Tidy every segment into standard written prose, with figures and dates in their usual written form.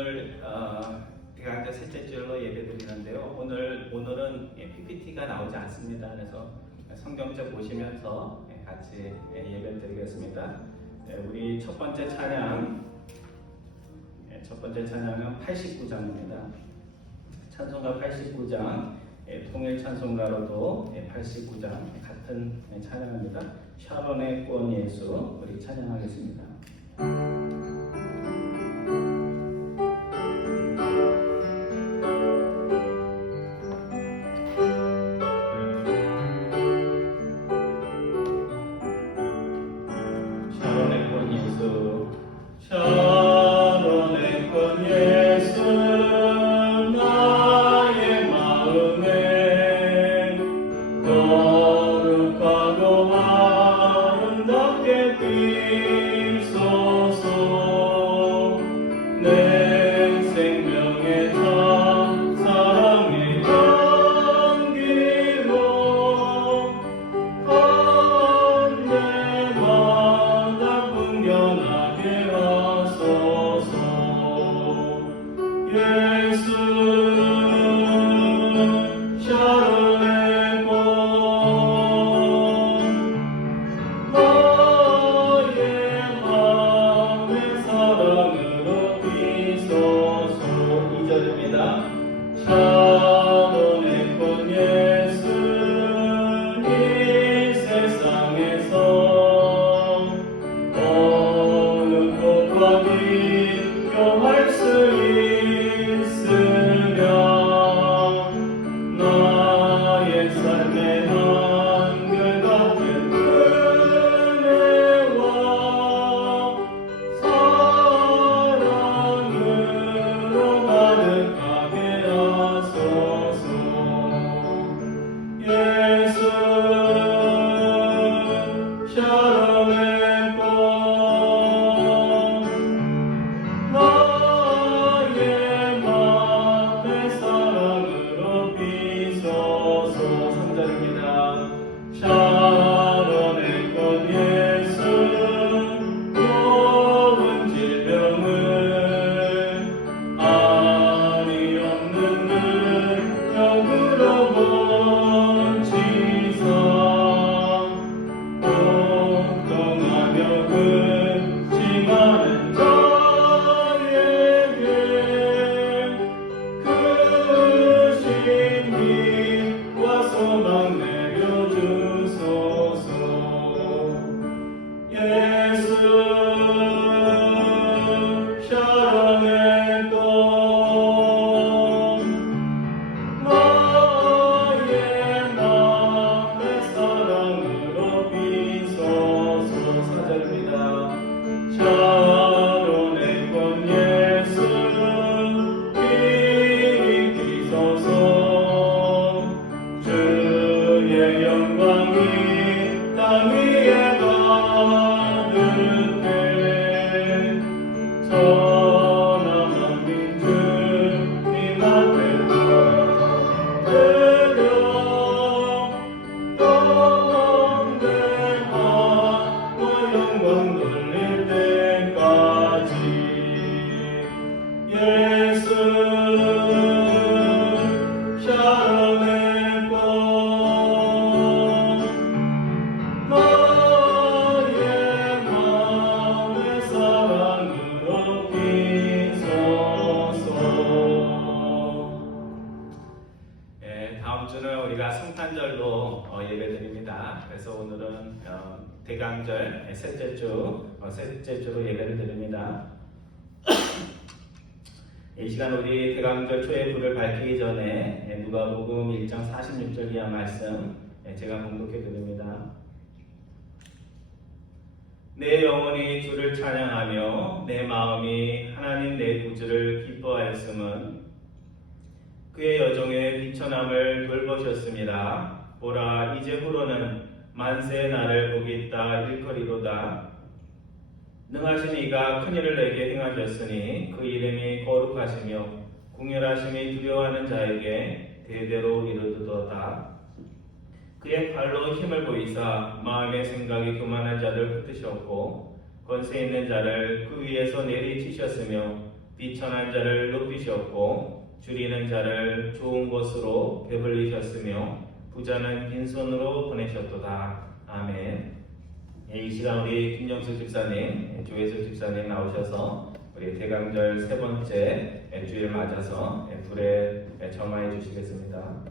오늘 대강절 셋째 주일로 예배드리는데요. 오늘은 PPT가 나오지 않습니다. 그래서 성경책 보시면서 같이 예배드리겠습니다. 우리 첫 번째 찬양은 89장입니다. 찬송가 89장, 통일 찬송가로도 89장 같은 찬양입니다. 샤론의 꽃 예수 우리 찬양하겠습니다. 샤론의 꽃 예수 샤론의 꽃 예수 나의 마음에 거룩하고 아름답게 비소서. 내 생명의 참 사랑의 향기로 언제마다 풍겨나게 하소서. 예수 샤론의 꽃 나의 마음의 사랑으로 비소서. 2절입니다. 샤론의 꽃 예수 이 세상에서 어느 꽃과 비교할 수 있으랴. 나의 삶의 한결같은 은혜와 사랑으로 가득하게 하소서. 예수 샤론의 꽃 나의 마음의 사랑으로 비소서. 3절입니다. 샤론의 꽃 예수 모든 질병을 아니 없는 능력으로 고치사 복종하며 근심하는 자에게 크신 힘과 소망 내려주소서. 예수 샤론의 꽃 나의 마음의 사랑으로 비소서. 4절입니다. 샤론의 꽃 예수 비소서. 주의 영광이 땅 위에 가득해 전함한 주님 앞에 드려 경배하고 영광 돌릴 때까지. 예수 샤론의 꽃 나의 마음의 사랑으로 비소서. 다음 주는 우리가 성탄절로 예배드립니다. 그래서 오늘은 대강절 셋째 주로 예배를 드립니다. 이 시간 우리 대강절 초의 불을 밝히기 전에 누가복음 1장 46절 이하 말씀 제가 봉독해 드립니다. 내 영혼이 주를 찬양하며 내 마음이 하나님 내 구주를 기뻐하였음은 그의 여종의 비천함을 돌보셨습니다. 보라 이제 후로는 만세의 날을 보겠다 일컬이로다. 능하신 이가 큰일을 내게 행하셨으니 그 이름이 거룩하시며 궁열하심이 두려워하는 자에게 대대로 이르도다. 그의 팔로 힘을 보이사 마음의 생각이 교만한 자를 흩으셨고 권세 있는 자를 그 위에서 내리치셨으며 비천한 자를 높이셨고 줄이는 자를 좋은 곳으로 배불리셨으며 부자는 빈손으로 보내셨도다. 아멘. 이 시간 우리 김영수 집사님, 조혜수 집사님 나오셔서 우리 대강절 세 번째 주일 맞아서 불에 점화해 주시겠습니다.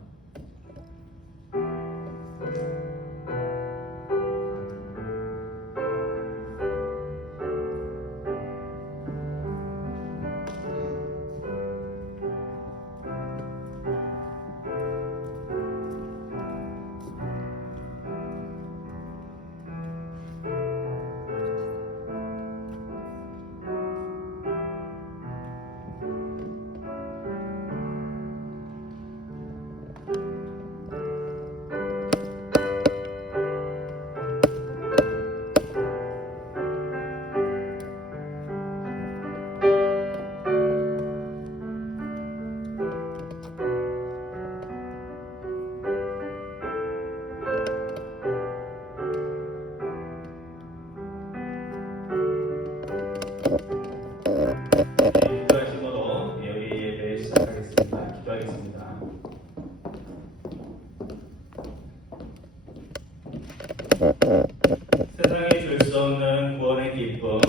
기도하심으로 여기 예배 시작하겠습니다. 기도하겠습니다. 세상에 줄 수 없는 구원의 기쁨,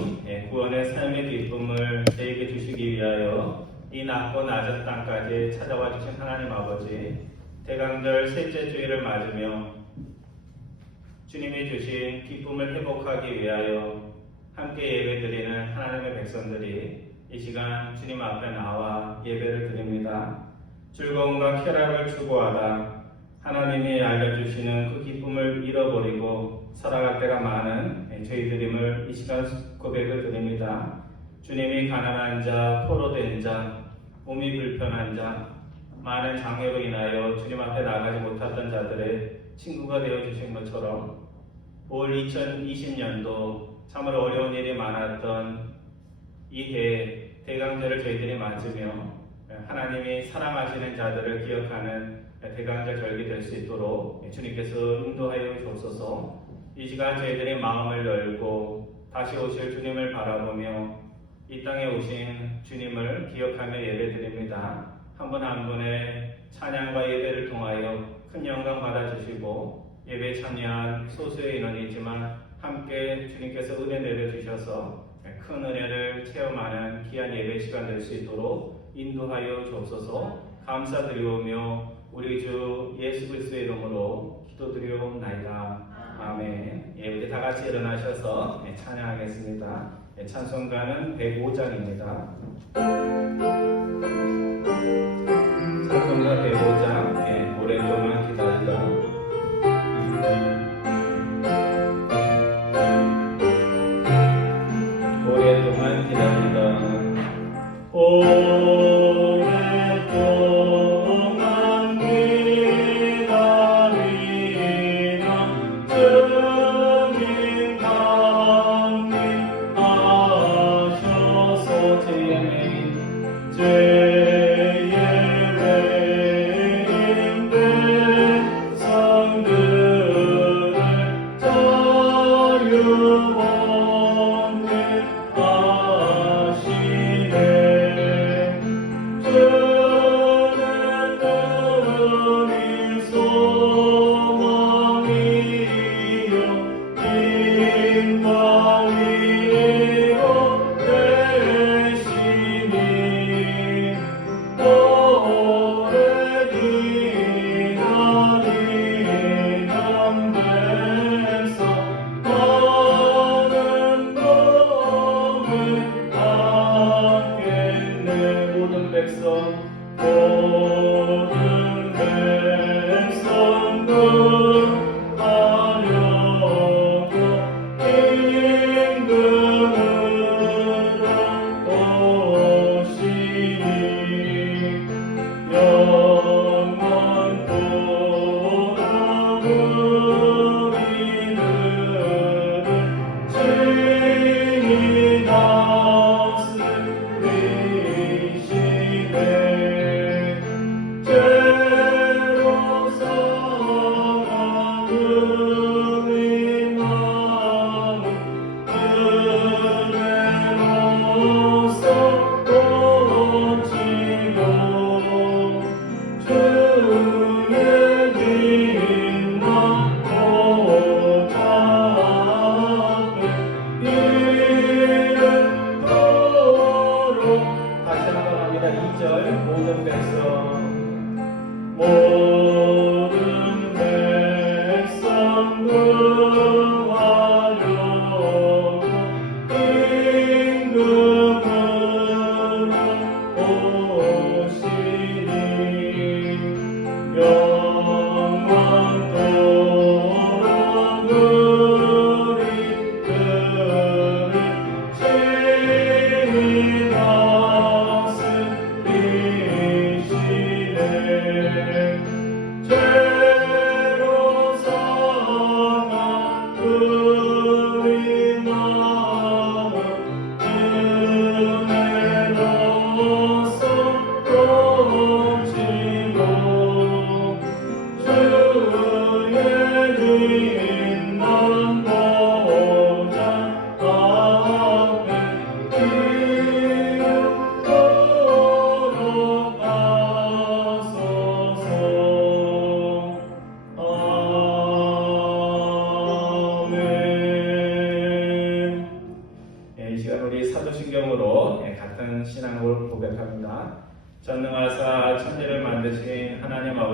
구원의 삶의 기쁨을 저에게 주시기 위하여 이 낮고 낮은 땅까지 찾아와 주신 하나님 아버지, 대강절 셋째 주일을 맞으며 주님이 주신 기쁨을 회복하기 위하여 함께 예배드리는 하나님의 백성들이 이 시간 주님 앞에 나와 예배를 드립니다. 즐거움과 쾌락을 추구하다 하나님이 알려주시는 그 기쁨을 잃어버리고 살아갈 때가 많은 저희들임을 이 시간 고백을 드립니다. 주님이 가난한 자, 포로된 자, 몸이 불편한 자, 많은 장애로 인하여 주님 앞에 나가지 못했던 자들의 친구가 되어주신 것처럼 올 2020년도 참으로 어려운 일이 많았던 이해 대강절을 저희들이 맞으며 하나님이 사랑하시는 자들을 기억하는 대강절 절기 될 수 있도록 주님께서 인도하여 주옵소서. 이 시간 저희들의 마음을 열고 다시 오실 주님을 바라보며 이 땅에 오신 주님을 기억하며 예배드립니다. 한 분 한 분의 찬양과 예배를 통하여 큰 영광 받아주시고 예배에 참여한 소수의 인원이지만 함께 주님께서 은혜 내려주셔서 큰 은혜를 체험하는 귀한 예배 시간 될 수 있도록 인도하여 주옵소서. 감사드리오며 우리 주 예수 그리스도의 이름으로 기도드리옵나이다. 아멘. 예, 우리 다 같이 일어나셔서 찬양하겠습니다. 찬송가는 105장입니다. 찬송가 105장, 오랫동안 기다리다. 오랫동안 기다리다. 오랫동안 기다리다. 주님 강림하셔서 죄의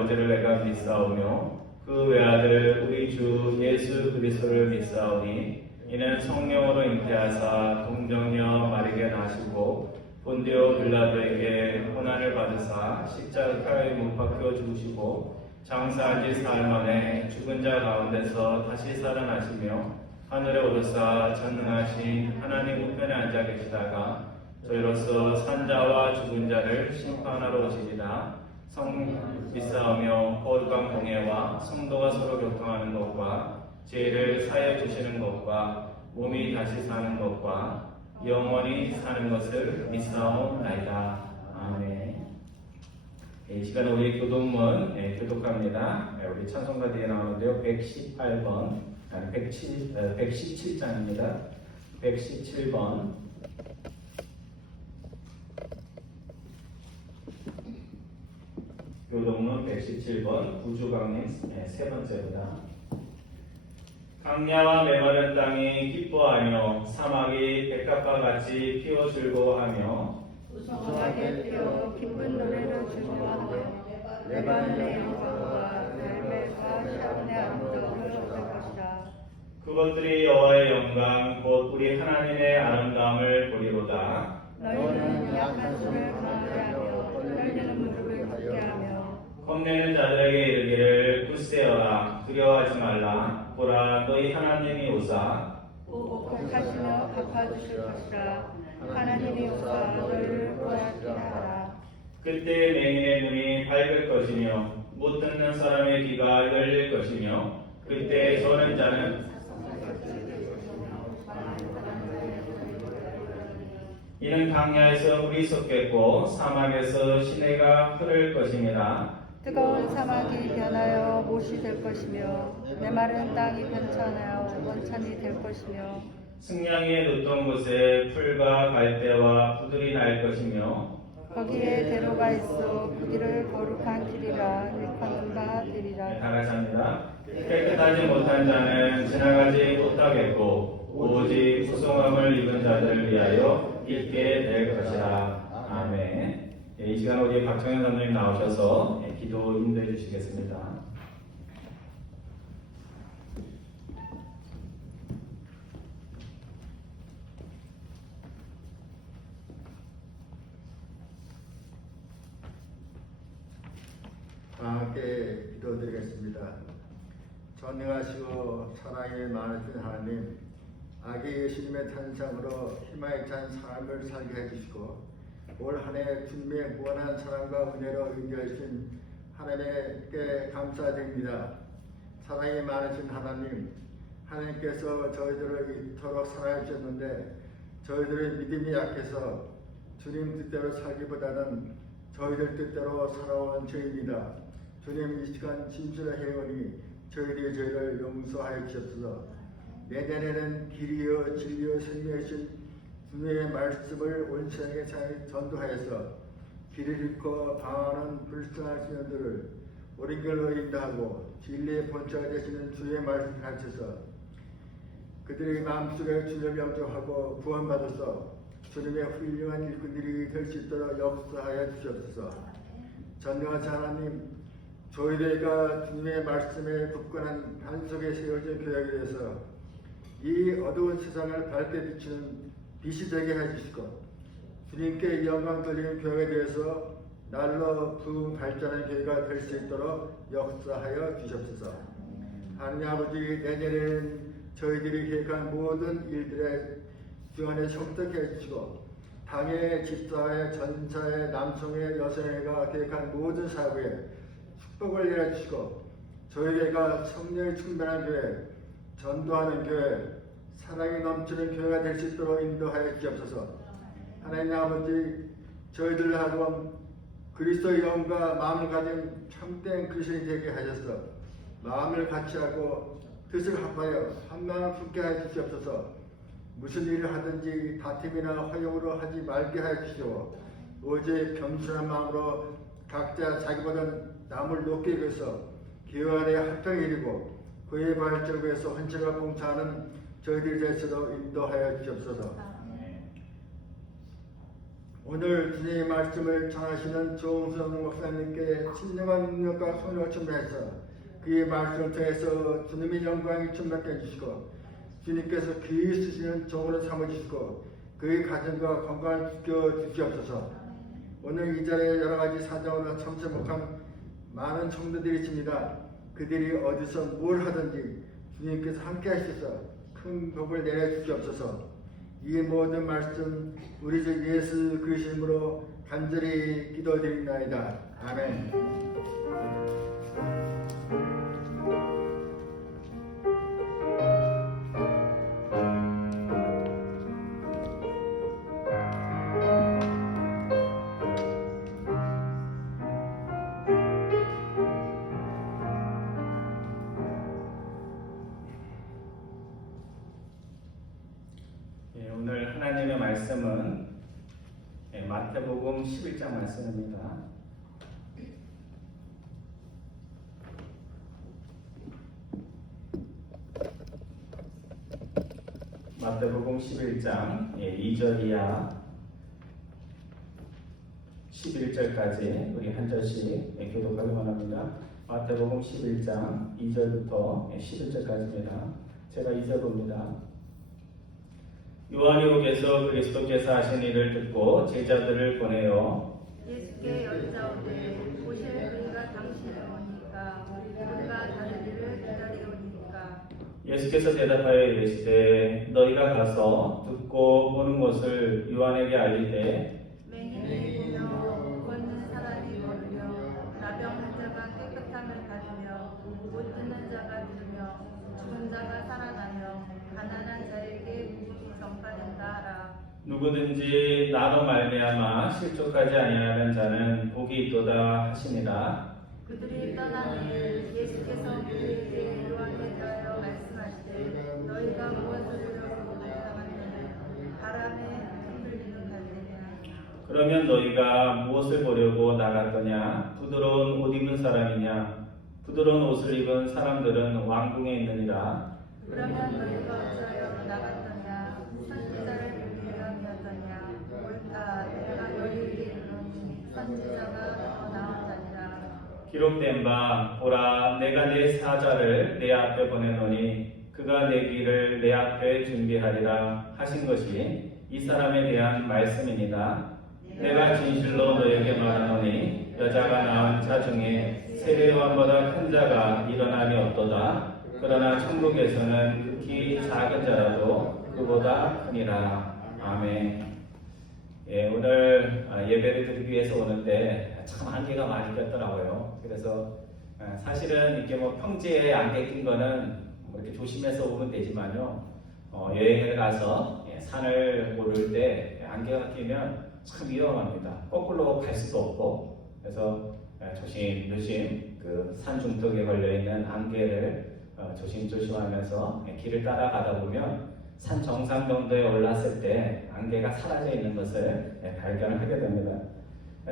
아버지를 내가 믿사오며 그 외아들 우리 주 예수 그리스도를 믿사오니 이는 성령으로 잉태하사 동정녀 마리게 나시고 본디오 빌라도에게 고난을 받으사 십자가에 못 박혀 죽으시고 장사한 지 사흘 만에 죽은 자 가운데서 다시 살아나시며 하늘에 오르사 전능하신 하나님 우편에 앉아 계시다가 저희로서 산자와 죽은 자를 심판하러 오시리라. 성 믿사오며 거룩한 공예와 성도가 서로 교통하는 것과 죄를 사해 주시는 것과 몸이 다시 사는 것과 영원히 사는 것을 믿사옵나이다. 아멘. 이 시간에 우리 교독문 교독합니다. 우리 찬송가 뒤에 나오는데요. 118번, 아니 117장입니다. 117번. 교독문 117번 구주강림 세 번째입니다. 강야와 메마른 땅이 기뻐하며 사막이 백합과 같이 피어 즐거워하며 우성하게 피어 기쁜 노래로 즐거워하며 레바논의 영광과 열매가 샤론의 아름다움을 얻을 것이라. 그것들이 여호와의 영광 곧 우리 하나님의 아름다움을 보리로다. 너희는 약한 손을 강하게 하며 떨리는 무릎을 굳게 하며 겁내는 자들에게 이르기를 굳세어라 두려워하지 말라. 보라 너희 하나님이 오사 복하시며 갚아주실 것이라. 하나님이 오사 너희를 구하시게 하라. 그때 맹인의 눈이 밝을 것이며 못 듣는 사람의 귀가 열릴 것이며 그때 저는 자는 이는 강야에서 물이 솟겠고 사막에서 시내가 흐를 것입니다. 뜨거운 사막이 변하여 못이 될 것이며 메마른 땅이 변천하여 원천이 될 것이며 승냥이의 놓던 곳에 풀과 갈대와 부들이 날 것이며 거기에 대로가 있어 그 길을 거룩한 길이라 일컫는 바 되리라. 다 같이 합니다. 깨끗하지 못한 자는 지나가지 못하겠고 오직 구성함을 입은 자들을 위하여 있게 될 것이라. 아멘. 이 시간 우리 박정현 선생님 나오셔서 기도 인도해 주시겠습니다. 다 함께 기도드리겠습니다. 전능하시고 사랑이 많으신 하나님, 아기 예수님의 탄생으로 희망에 찬 삶을 살게 해주시고 올 한 해 주님의 무한한 사랑과 은혜로 인도하신 하나님께 감사드립니다. 사랑이 많으신 하나님, 하나님께서 저희들을 이토록 사랑해 주셨는데 저희들의 믿음이 약해서 주님 뜻대로 살기보다는 저희들 뜻대로 살아온 저희입니다. 주님 이 시간 진술하오니 저희들이 저희를 용서하여 주옵소서. 내년에는 길이요 진리요 생명이신 주님의 말씀을 온전하게 잘 전도하여서 길을 잃고 방황하는 불쌍한 시민들을 옳은 길로 인도하고 진리의 본처가 되시는 주의 말씀을 가르쳐서 그들의 마음속에 주님을 영접하고 구원받아서 주님의 훌륭한 일꾼들이 될 수 있도록 역사하여 주시옵소서. 전능하신 하나님, 저희들과 주님의 말씀에 굳건한 반석에 세워진 교회에 대해서 이 어두운 세상을 밝게 비추는 빛이 되게 해주시고 주님께 영광 돌리는 교회에 대해서 날로 발전한 교회가 될 수 있도록 역사하여 주시옵소서. 하나님 아버지, 내년에는 저희들이 계획한 모든 일들의 주안에 성덕해 해주시고 당의 집사회, 전사회, 남성회, 여성회가 계획한 모든 사업에 축복을 내려주시고 저희가 성령이 충만한 교회, 전도하는 교회, 사랑이 넘치는 교회가 될 수 있도록 인도하여 주옵소서. 하나님 아버지, 저희들 하고 그리스도의 영과 마음을 가진 참된 그리스도인이 되게 하셔서 마음을 같이하고 뜻을 합하여 한 마음 품게 하여 주시옵소서. 무슨 일을 하든지 다툼이나 허용으로 하지 말게 하여 주시오. 오직 겸손한 마음으로 각자 자기보다 남을 높게 여겨서 교회 안에 합평이 이루고 그의 발전에서 헌신과 봉사하는 저희들이 되시도록 인도하여 주옵소서. 오늘 주님의 말씀을 전하시는 조홍성 목사님께 신령한 능력과 손을 준비해서 그의 말씀을 통해서 주님의 영광이 충만케 해주시고 주님께서 귀히 쓰시는 종으로 삼아주시고 그의 가정과 건강을 지켜주시옵소서. 오늘 이 자리에 여러가지 사정으로 참석한 많은 성도들이 있습니다. 그들이 어디서 뭘 하든지 주님께서 함께 하셔서 큰 복을 내려주시옵소서. 이 모든 말씀 우리 주 예수 그리스도 이름으로 간절히 기도드립니다. 아멘. 오늘 하나님의 말씀은 마태복음 11장 말씀입니다. 마태복음 11장 2절 이하 11절까지 우리 한 절씩 교독하기 원합니다. 마태복음 11장 2절부터 11절까지입니다. 제가 2절 봅니다. 요한이 오게서 그리스도께서 하신 일을 듣고 제자들을 보내어 예수께 여짜오되 오실 그이가 당신을 오니까 우리가 다른 일을 기다리오니까. 예수께서 대답하여 이르시되 너희가 가서 듣고 보는 것을 요한에게 알리되 맹인이 보며 걷는 사람이 걸으며 나병 환자가 깨끗함을 받으며 못 듣는 자가 들으며 죽은 자가 살아나며 가난한 자에게 무국이 전파된다 하라. 누구든지 나로 말미암아 실족하지 아니하는 자는 복이 있도다 하시니라. 그들이 떠나니 예수께서 그들에게 요한에 대하여 말씀하시되 너희가 무엇을 보려고 나갔느냐 바람에 흔들리는 갈대냐. 그러면 너희가 무엇을 보려고 나갔더냐? 부드러운 옷 입은 사람이냐? 부드러운 옷을 입은 사람들은 왕궁에 있느니라. 그러면 너희가 어찌하여 나갔더냐? 선지자를 보기 위함이었더냐? 옳다 내가 너희에게 이르노니 선지자가 더 나은 자니라. 기록된 바 보라 내가 내 사자를 내 앞에 보내노니 그가 내 길을 내 앞에 준비하리라 하신 것이 이 사람에 대한 말씀이니라. 내가 진실로 너에게 말하노니 여자가 낳은 자 중에 세례요한보다 큰 자가 일어나니 없도다. 그러나 천국에서는 극히 작은 자라도 그보다 크니라. 아멘. 오늘 예배를 드리기 위해서 오는데 참 안개가 많이 꼈더라고요. 그래서 사실은 이렇게 뭐 평지에 안개 낀 거는 뭐 이렇게 조심해서 오면 되지만요. 여행을 가서 산을 오를 때 안개가 끼면 참 위험합니다. 거꾸로 갈 수도 없고. 그래서 조심조심 그 산 중턱에 걸려 있는 안개를 조심조심하면서 길을 따라가다 보면 산 정상 정도에 올랐을 때 안개가 사라져 있는 것을 발견을 하게 됩니다.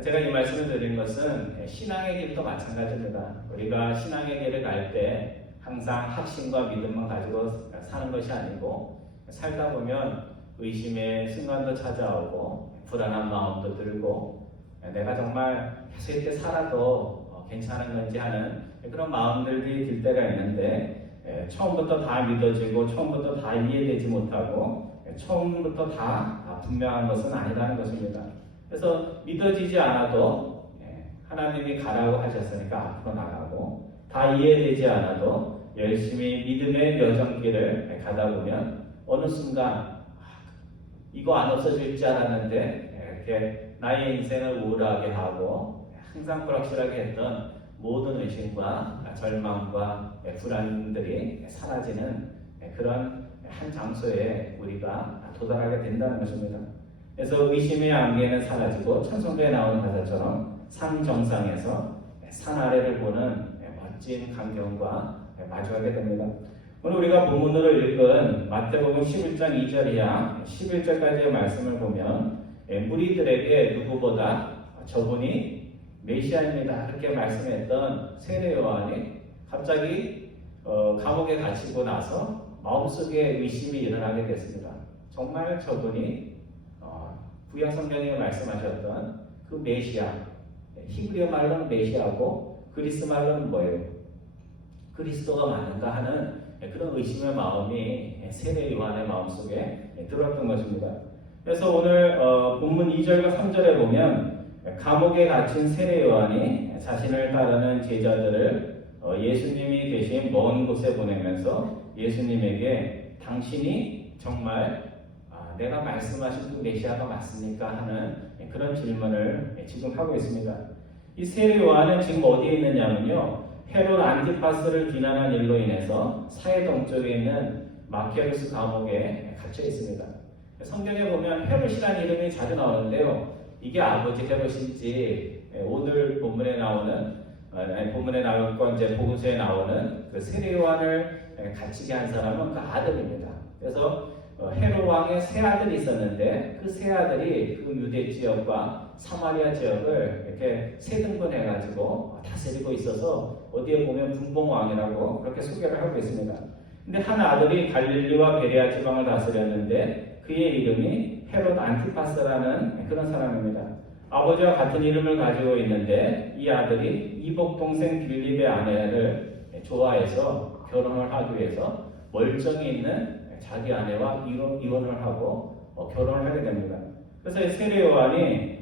제가 이 말씀을 드린 것은 신앙의 길도 마찬가지입니다. 우리가 신앙의 길을 갈 때 항상 확신과 믿음만 가지고 사는 것이 아니고 살다 보면 의심의 순간도 찾아오고 불안한 마음도 들고 내가 정말 계속 이렇게 살아도 괜찮은 건지 하는 그런 마음들이 들 때가 있는데 처음부터 다 믿어지고 처음부터 다 이해되지 못하고 처음부터 다 분명한 것은 아니라는 것입니다. 그래서 믿어지지 않아도 하나님이 가라고 하셨으니까 앞으로 나가고 다 이해되지 않아도 열심히 믿음의 여정길을 가다 보면 어느 순간 이거 안 없어질 줄 알았는데 이렇게 나의 인생을 우울하게 하고 항상 불확실하게 했던 모든 의심과 절망과 불안들이 사라지는 그런 한 장소에 우리가 도달하게 된다는 것입니다. 그래서 의심의 안개는 사라지고 천성도에 나오는 가사처럼 산 정상에서 산 아래를 보는 멋진 광경과 마주하게 됩니다. 오늘 우리가 본문으로 읽은 마태복음 11장 2절 이하 11절까지의 말씀을 보면 무리들에게 누구보다 저분이 메시아입니다 이렇게 말씀했던 세례 요한이 갑자기 감옥에 갇히고 나서 마음속에 의심이 일어나게 됐습니다. 정말 저분이 구약 성경에 말씀하셨던 그 메시아, 히브리어 말로는 메시아고 그리스 말로는 뭐예요? 그리스도가 맞는가 하는 그런 의심의 마음이 세례 요한의 마음속에 들어왔던 것입니다. 그래서 오늘 본문 2절과 3절에 보면 감옥에 갇힌 세례 요한이 자신을 따르는 제자들을 예수님이 계신 먼 곳에 보내면서 예수님에게 당신이 정말 내가 말씀하신 그 메시아가 맞습니까? 하는 그런 질문을 지금 하고 있습니다. 이 세례 요한은 지금 어디에 있느냐면요, 헤롯 안티파스를 비난한 일로 인해서 사해 동쪽에 있는 마케루스 감옥에 갇혀 있습니다. 성경에 보면 헤롯이라는 이름이 자주 나오는데요, 이게 아버지 헤롯인지 오늘 본문에 나오는 본문에 나올 건 이제 복음서에 나오는 그 세례 요한을 갇히게 한 사람은 그 아들입니다. 그래서 헤롯 왕의 세 아들이 있었는데 그 세 아들이 그 유대 지역과 사마리아 지역을 이렇게 세 등분해가지고 다스리고 있어서 어디에 보면 분봉왕이라고 그렇게 소개를 하고 있습니다. 근데 한 아들이 갈릴리와 베레아 지방을 다스렸는데 그의 이름이 헤롯 안티파스라는 그런 사람입니다. 아버지와 같은 이름을 가지고 있는데 이 아들이 이복 동생 빌립의 아내를 좋아해서 결혼을 하기 위해서 멀쩡히 있는 자기 아내와 이혼을 하고 결혼을 하게 됩니다. 그래서 이 세례 요한이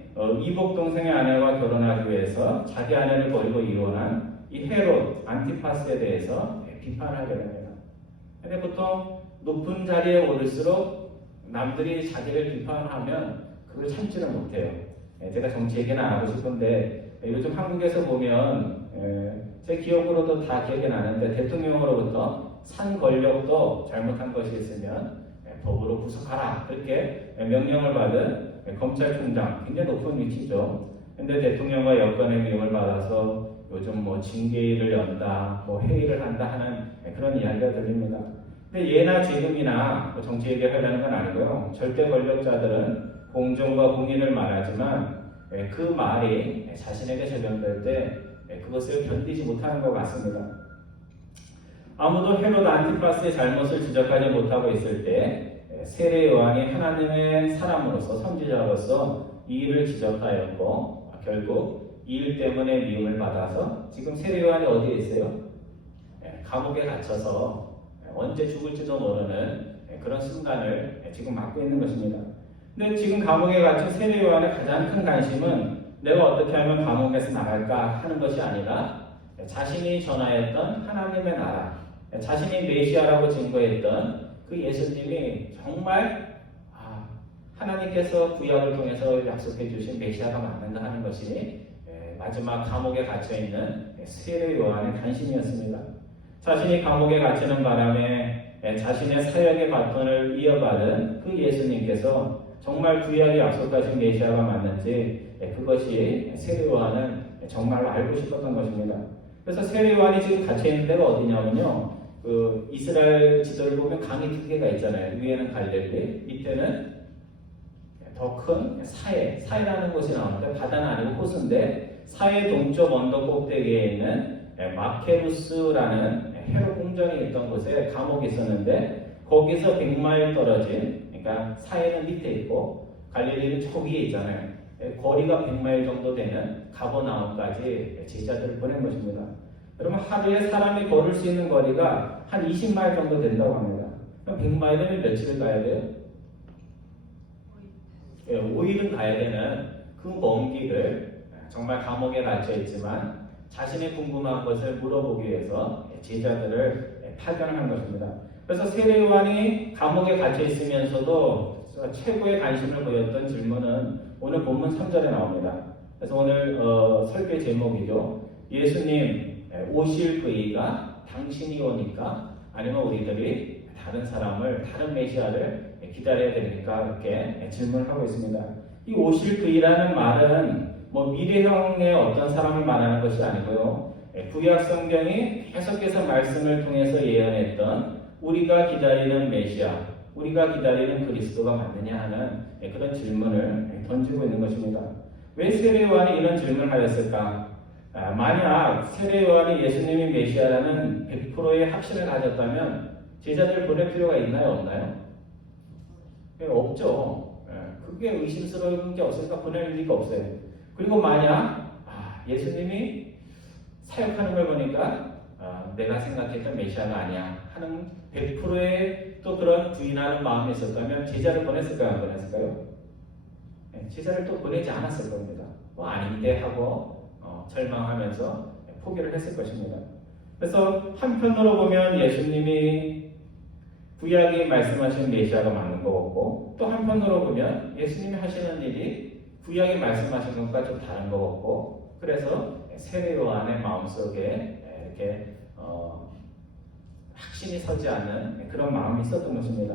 이복 동생의 아내와 결혼하기 위해서 자기 아내를 버리고 이혼한 이 헤롯 안티파스에 대해서 비판을 하게 됩니다. 근데 보통 높은 자리에 오를수록 남들이 자기를 비판하면 그걸 참지를 못해요. 제가 정치 얘기는 안 하고 싶은데 요즘 한국에서 보면 제 기억으로도 다 기억이 나는데 대통령으로부터 산 권력도 잘못한 것이 있으면 법으로 구속하라 그렇게 명령을 받은 검찰총장, 굉장히 높은 위치죠. 근데 대통령과 여권의 미움을 받아서 요즘 뭐 징계일을 연다, 뭐 회의를 한다 하는 그런 이야기가 들립니다. 근데 예나 지금이나 정치 얘기를 하려는 건 아니고요. 절대 권력자들은 공정과 공의를 말하지만 그 말이 자신에게 적용될 때 그것을 견디지 못하는 것 같습니다. 아무도 헤롯 안티파스의 잘못을 지적하지 못하고 있을 때 세례 요한이 하나님의 사람으로서 선지자로서 이 일을 지적하였고 결국 이 일 때문에 미움을 받아서 지금 세례 요한이 어디에 있어요? 감옥에 갇혀서 언제 죽을지도 모르는 그런 순간을 지금 맞고 있는 것입니다. 근데 지금 감옥에 갇힌 세례 요한의 가장 큰 관심은 내가 어떻게 하면 감옥에서 나갈까 하는 것이 아니라 자신이 전하였던 하나님의 나라, 자신이 메시아라고 증거했던 그 예수님이 정말 하나님께서 구약을 통해서 약속해 주신 메시아가 맞는가 하는 것이 마지막 감옥에 갇혀있는 세례 요한의 관심이었습니다. 자신이 감옥에 갇히는 바람에 자신의 사역의 바톤을 이어받은 그 예수님께서 정말 구약이 약속하신 메시아가 맞는지 그것이 세례 요한은 정말로 알고 싶었던 것입니다. 그래서 세례 요한이 지금 갇혀있는 데가 어디냐면요, 그 이스라엘 지도를 보면 강이 두 개가 있잖아요. 위에는 갈릴리, 밑에는 더 큰 사해라는 곳이 나오는데 바다는 아니고 호수인데 사해 동쪽 언덕 꼭대기에 있는 마케루스라는 헤롯 궁전이 있던 곳에 감옥이 있었는데 거기서 100마일 떨어진, 그러니까 사해는 밑에 있고 갈릴리는 저 위에 있잖아요. 거리가 100마일 정도 되는 가버나움까지 제자들을 보낸 것입니다. 여러분, 하루에 사람이 걸을 수 있는 거리가 한 20마일 정도 된다고 합니다. 그럼 100마일은 며칠을 가야 돼요? 5일은 가야 되는 그 먼 길을 정말 감옥에 갇혀 있지만 자신의 궁금한 것을 물어보기 위해서 제자들을 파견한 것입니다. 그래서 세례 요한이 감옥에 갇혀 있으면서도 최고의 관심을 보였던 질문은 오늘 본문 3절에 나옵니다. 그래서 오늘 설교 제목이죠. 예수님, 오실 그이가 당신이 오니까 아니면 우리들이 다른 메시아를 기다려야 됩니까? 이렇게 질문을 하고 있습니다. 이 오실 그이라는 말은 미래형의 어떤 사람을 말하는 것이 아니고요. 구약 성경이 계속해서 말씀을 통해서 예언했던 우리가 기다리는 메시아, 우리가 기다리는 그리스도가 맞느냐 하는 그런 질문을 던지고 있는 것입니다. 왜 세례 요한이 이런 질문을 하였을까? 만약 세례 요한이 예수님이 메시아라는 100%의 확신을 가졌다면 제자들 보낼 필요가 있나요? 없나요? 없죠. 그게 의심스러운 게 없으니까 보낼 리가 없어요. 그리고 만약 예수님이 사역하는 걸 보니까 내가 생각했던 메시아가 아니야 하는 100%의 또 그런 부인하는 마음이 있었다면 제자를 보냈을까요? 안 보냈을까요? 제자를 또 보내지 않았을 겁니다. 아닌데 하고 절망하면서 포기를 했을 것입니다. 그래서 한편으로 보면 예수님이 구약이 말씀하신 메시아가 맞는 것 같고, 또 한편으로 보면 예수님이 하시는 일이 구약이 말씀하신 것과 좀 다른 것 같고, 그래서 세례 요한의 마음속에 이렇게 확신이 서지 않는 그런 마음이 있었던 것입니다.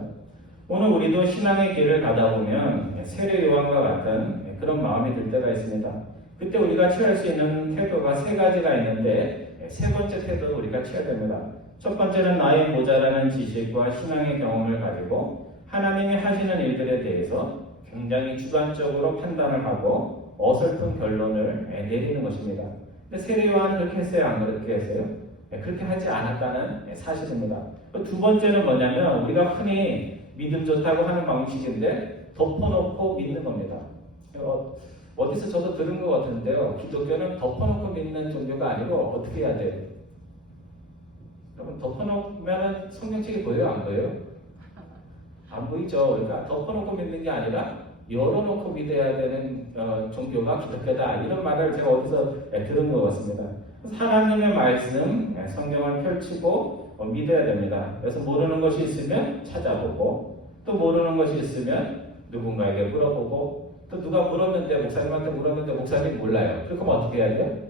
오늘 우리도 신앙의 길을 가다 보면 세례 요한과 같은 그런 마음이 들 때가 있습니다. 그때 우리가 취할 수 있는 태도가 세 가지가 있는데, 세 번째 태도를 우리가 취해야 됩니다. 첫 번째는 나의 모자라는 지식과 신앙의 경험을 가지고 하나님이 하시는 일들에 대해서 굉장히 주관적으로 판단을 하고 어설픈 결론을 내리는 것입니다. 근데 세례 요한은 그렇게 했어요? 안 그렇게 했어요? 그렇게 하지 않았다는 사실입니다. 두 번째는 뭐냐면 우리가 흔히 믿음 좋다고 하는 방식인데 덮어놓고 믿는 겁니다. 어디서 저도 들은 것 같은데요. 기독교는 덮어놓고 믿는 종교가 아니고 어떻게 해야 돼요? 여러분 덮어놓으면 성경책이 보여요? 안 보여요? 안 보이죠. 그러니까 덮어놓고 믿는 게 아니라 열어놓고 믿어야 되는 종교가 기독교다. 이런 말을 제가 어디서 들은 것 같습니다. 하나님의 말씀, 성경을 펼치고 믿어야 됩니다. 그래서 모르는 것이 있으면 찾아보고, 또 모르는 것이 있으면 누군가에게 물어보고, 또 누가 물었는데 목사님한테 물었는데 목사님이 몰라요. 그럼 어떻게 해야 돼요?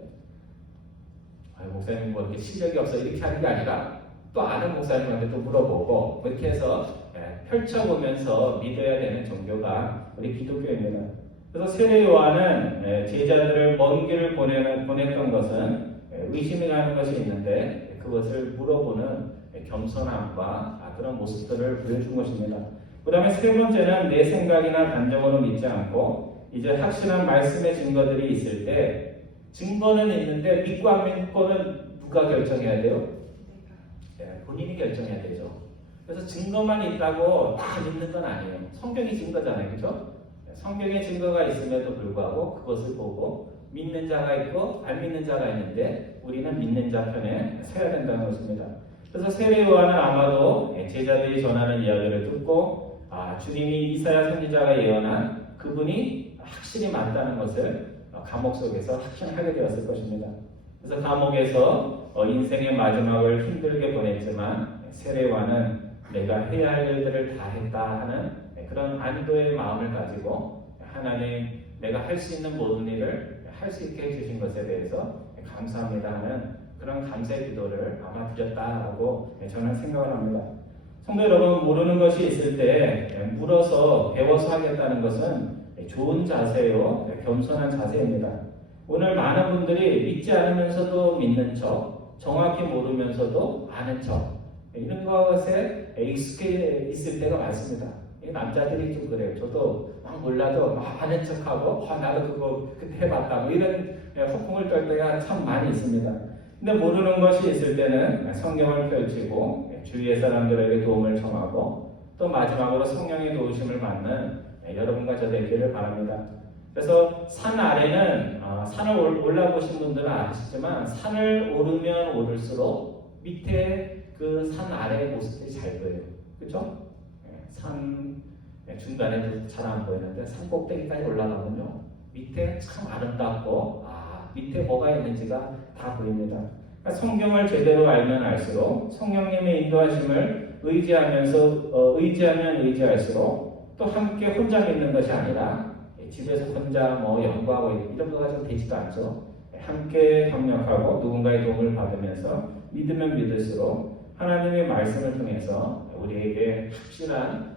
목사님 뭐 이렇게 실력이 없어 이렇게 하는 게 아니라 또 아는 목사님한테 또 물어보고 이렇게 해서 펼쳐보면서 믿어야 되는 종교가 우리 기독교입니다. 그래서 세례 요한은 제자들을 먼 길을 보냈던 것은 의심이 가는 것이 있는데 그것을 물어보는 겸손함과 그런 모습들을 보여준 것입니다. 그 다음에 세 번째는 내 생각이나 감정으로 믿지 않고 이제 확실한 말씀의 증거들이 있을 때 증거는 있는데 믿고 안 믿고는 누가 결정해야 돼요? 본인이 결정해야 되죠. 그래서 증거만 있다고 다 믿는 건 아니에요. 성경이 증거잖아요. 그렇죠? 성경에 증거가 있음에도 불구하고 그것을 보고 믿는 자가 있고 안 믿는 자가 있는데 우리는 믿는 자 편에 서야 된다는 것입니다. 그래서 세례 요한은 아마도 제자들이 전하는 이야기를 듣고 주님이 이사야 선지자가 예언한 그분이 확실히 맞다는 것을 감옥 속에서 확신하게 되었을 것입니다. 그래서 감옥에서 인생의 마지막을 힘들게 보냈지만 세례 요한은 내가 해야 할 일들을 다 했다 하는 그런 안도의 마음을 가지고 하나님 내가 할 수 있는 모든 일을 할 수 있게 해주신 것에 대해서 감사합니다 하는 그런 감사의 기도를 아마 드렸다라고 저는 생각을 합니다. 성도 여러분, 모르는 것이 있을 때 물어서 배워서 하겠다는 것은 좋은 자세요, 겸손한 자세입니다. 오늘 많은 분들이 믿지 않으면서도 믿는 척, 정확히 모르면서도 아는 척, 이런 것에 익숙해 있을 때가 많습니다. 남자들이 좀 그래요. 저도 막 몰라도 막 아는 척하고 나도 그거 그때 해봤다 뭐 이런 허풍을 떨 때가 참 많이 있습니다. 근데 모르는 것이 있을 때는 성경을 펼치고 주위의 사람들에게 도움을 청하고 또 마지막으로 성령의 도우심을 받는 여러분과 저 되기를 바랍니다. 그래서 산 아래는 산을 올라보신 분들은 아시지만 산을 오르면 오를수록 밑에 그 산 아래의 모습들이 잘 보여요. 그렇죠? 산 중간에도 잘 안 보이는데 산 꼭대기까지 올라가면요 밑에 참 아름답고 밑에 뭐가 있는지가 다 보입니다. 그러니까 성경을 제대로 알면 알수록 성령님의 인도하심을 의지하면 의지할수록 또 함께 혼자 믿는 것이 아니라 집에서 혼자 연구하고 이런 거가 좀 되지도 않죠. 함께 협력하고 누군가의 도움을 받으면서 믿으면 믿을수록 하나님의 말씀을 통해서 우리에게 확실한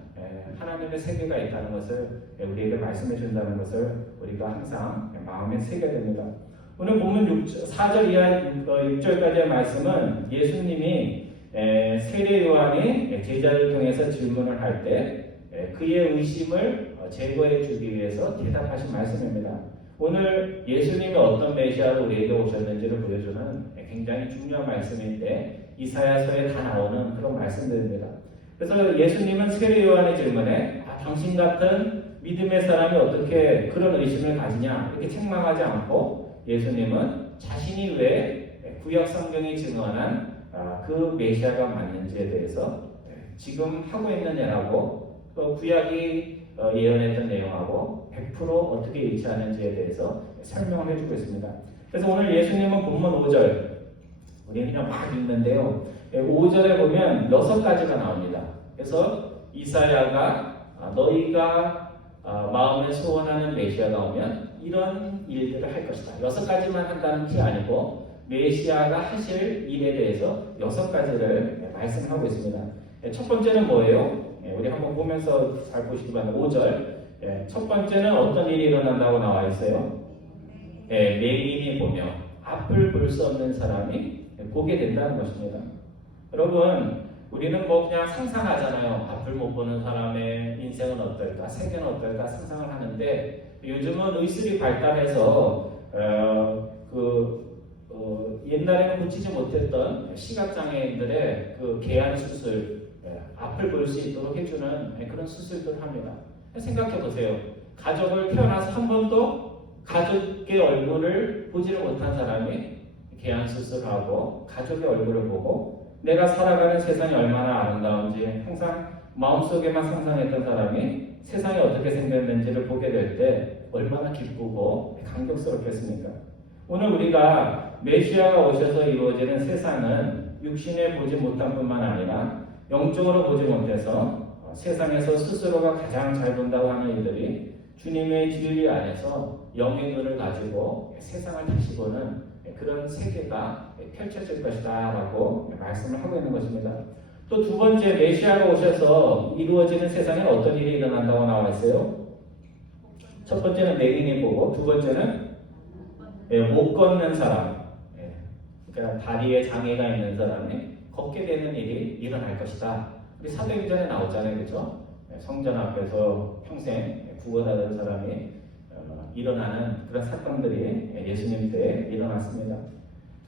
하나님의 세계가 있다는 것을 우리에게 말씀해 준다는 것을 우리가 항상 마음에 새겨야 됩니다. 오늘 본문 4절 이하 6절까지의 말씀은 예수님이 세례 요한이 제자를 통해서 질문을 할 때 그의 의심을 제거해 주기 위해서 대답하신 말씀입니다. 오늘 예수님이 어떤 메시아로 우리에게 오셨는지를 보여주는 굉장히 중요한 말씀인데 이사야서에 다 나오는 그런 말씀들입니다. 그래서 예수님은 세례 요한의 질문에 당신 같은 믿음의 사람이 어떻게 그런 의심을 가지냐 이렇게 책망하지 않고 예수님은 자신이 왜 구약 성경이 증언한 그 메시아가 맞는지에 대해서 지금 하고 있는 일하고 또 구약이 예언했던 내용하고 100% 어떻게 일치하는지에 대해서 설명을 해주고 있습니다. 그래서 오늘 예수님은 본문 5절 우리 그냥 막 읽는데요. 5절에 보면 6가지가 나옵니다. 그래서 이사야가 너희가 마음에 소원하는 메시아가 오면 이런 일들을 할 것이다. 6가지만 한다는 뜻이 아니고 메시아가 하실 일에 대해서 6가지를 말씀하고 있습니다. 첫 번째는 뭐예요? 우리 한번 보면서 잘 보시기 바랍니다. 5절. 첫 번째는 어떤 일이 일어난다고 나와 있어요? 맹인이 보며 앞을 볼 수 없는 사람이 보게 된다는 것입니다. 여러분, 우리는 뭐 그냥 상상하잖아요. 앞을 못 보는 사람의 인생은 어떨까, 세계는 어떨까 상상을 하는데 요즘은 의술이 발달해서 옛날에는 고치지 못했던 시각장애인들의 그 개안 수술, 앞을 볼 수 있도록 해주는 그런 수술들을 합니다. 생각해 보세요. 가족을 태어나서 한 번도 가족의 얼굴을 보지를 못한 사람이 개안 수술하고 가족의 얼굴을 보고 내가 살아가는 세상이 얼마나 아름다운지 항상 마음속에만 상상했던 사람이 세상이 어떻게 생겼는지를 보게 될 때 얼마나 기쁘고 감격스럽겠습니까? 오늘 우리가 메시아가 오셔서 이루어지는 세상은 육신에 보지 못한 뿐만 아니라 영적으로 보지 못해서 세상에서 스스로가 가장 잘 본다고 하는 이들이 주님의 진리 안에서 영의 눈을 가지고 세상을 다시 보는 그런 세계가 펼쳐질 것이다 라고 말씀을 하고 있는 것입니다. 또 두 번째, 메시아가 오셔서 이루어지는 세상에 어떤 일이 일어난다고 나와 있어요? 첫 번째는 맹인이 보고 두 번째는 못 걷는 사람, 그러니까 다리에 장애가 있는 사람이 걷게 되는 일이 일어날 것이다. 우리 사도행전에 나오잖아요, 그렇죠? 성전 앞에서 평생 구원하던 사람이 일어나는 그런 사건들이 예수님 때 일어났습니다.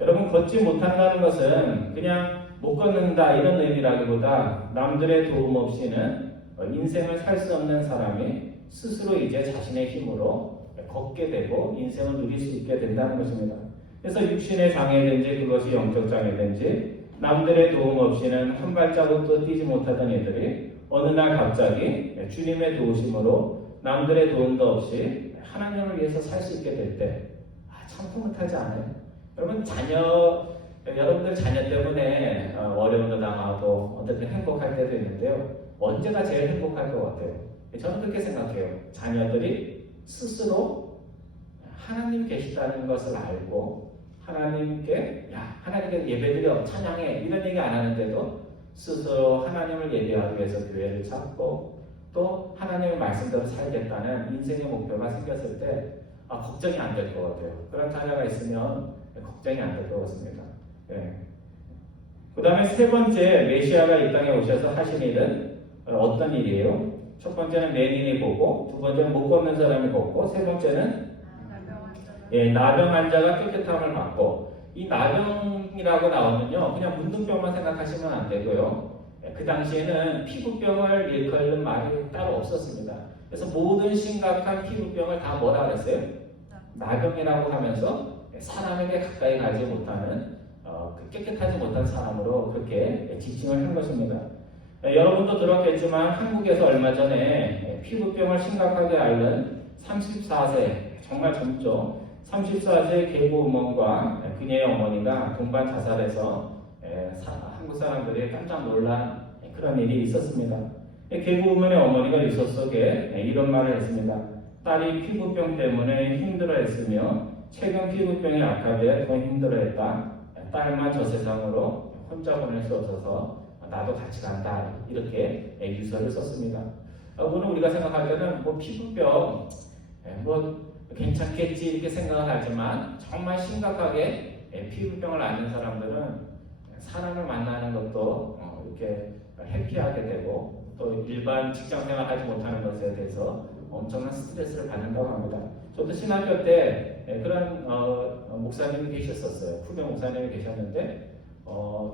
여러분, 걷지 못한다는 것은 그냥 못 걷는다 이런 의미라기보다 남들의 도움 없이는 인생을 살 수 없는 사람이 스스로 이제 자신의 힘으로 걷게 되고 인생을 누릴 수 있게 된다는 것입니다. 그래서 육신의 장애든지 그것이 영적 장애든지 남들의 도움 없이는 한 발자국도 뛰지 못하던 이들이 어느 날 갑자기 주님의 도우심으로 남들의 도움도 없이 하나님을 위해서 살 수 있게 될 때 참 흐뭇하지 않아요? 여러분들 자녀 때문에 어려움도 당하고 어떻게 행복할 때도 있는데요. 언제가 제일 행복할 것 같아요? 저는 그렇게 생각해요. 자녀들이 스스로 하나님 계시다는 것을 알고 하나님께 예배드려 찬양해 이런 얘기 안 하는데도 스스로 하나님을 예배하기 위해서 교회를 찾고 또 하나님의 말씀대로 살겠다는 인생의 목표가 생겼을 때 걱정이 안 될 것 같아요. 그런 자녀가 있으면 걱정이 안 될 것 같습니다. 그 다음에 세 번째, 메시아가 이 땅에 오셔서 하신 일은 어떤 일이에요? 첫 번째는 맹인이 보고, 두 번째는 못 걷는 사람이 걷고, 세 번째는 나병 환자가 깨끗함을 받고. 이 나병이라고 나오면요, 그냥 문둥병만 생각하시면 안 되고요. 그 당시에는 피부병을 일컫는 말이 따로 없었습니다. 그래서 모든 심각한 피부병을 다 뭐라 그랬어요? 나병이라고 하면서 사람에게 가까이 가지 못하는 깨끗하지 못한 사람으로 그렇게 지칭을 한 것입니다. 여러분도 들었겠지만 한국에서 얼마 전에 피부병을 심각하게 앓는 34세, 정말 젊죠. 34세 계부어머니와 그녀의 어머니가 동반 자살해서 한국 사람들이 깜짝 놀란 그런 일이 있었습니다. 계부어머니의 어머니가 유서 속에 이런 말을 했습니다. 딸이 피부병 때문에 힘들어했으며 최근 피부병이 악화돼 더 힘들어했다. 딸만 저 세상으로 혼자 보낼 수 없어서 나도 같이 간다. 이렇게 유서를 썼습니다. 오늘 우리가 생각할 때는 피부병 괜찮겠지 이렇게 생각을 하지만 정말 심각하게 피부병을 앓는 사람들은 사람을 만나는 것도 이렇게 해피하게 되고 또 일반 직장생활 하지 못하는 것에 대해서 엄청난 스트레스를 받는다고 합니다. 저도 신학교 때 그런 목사님이 계셨었어요. 후배 목사님이 계셨는데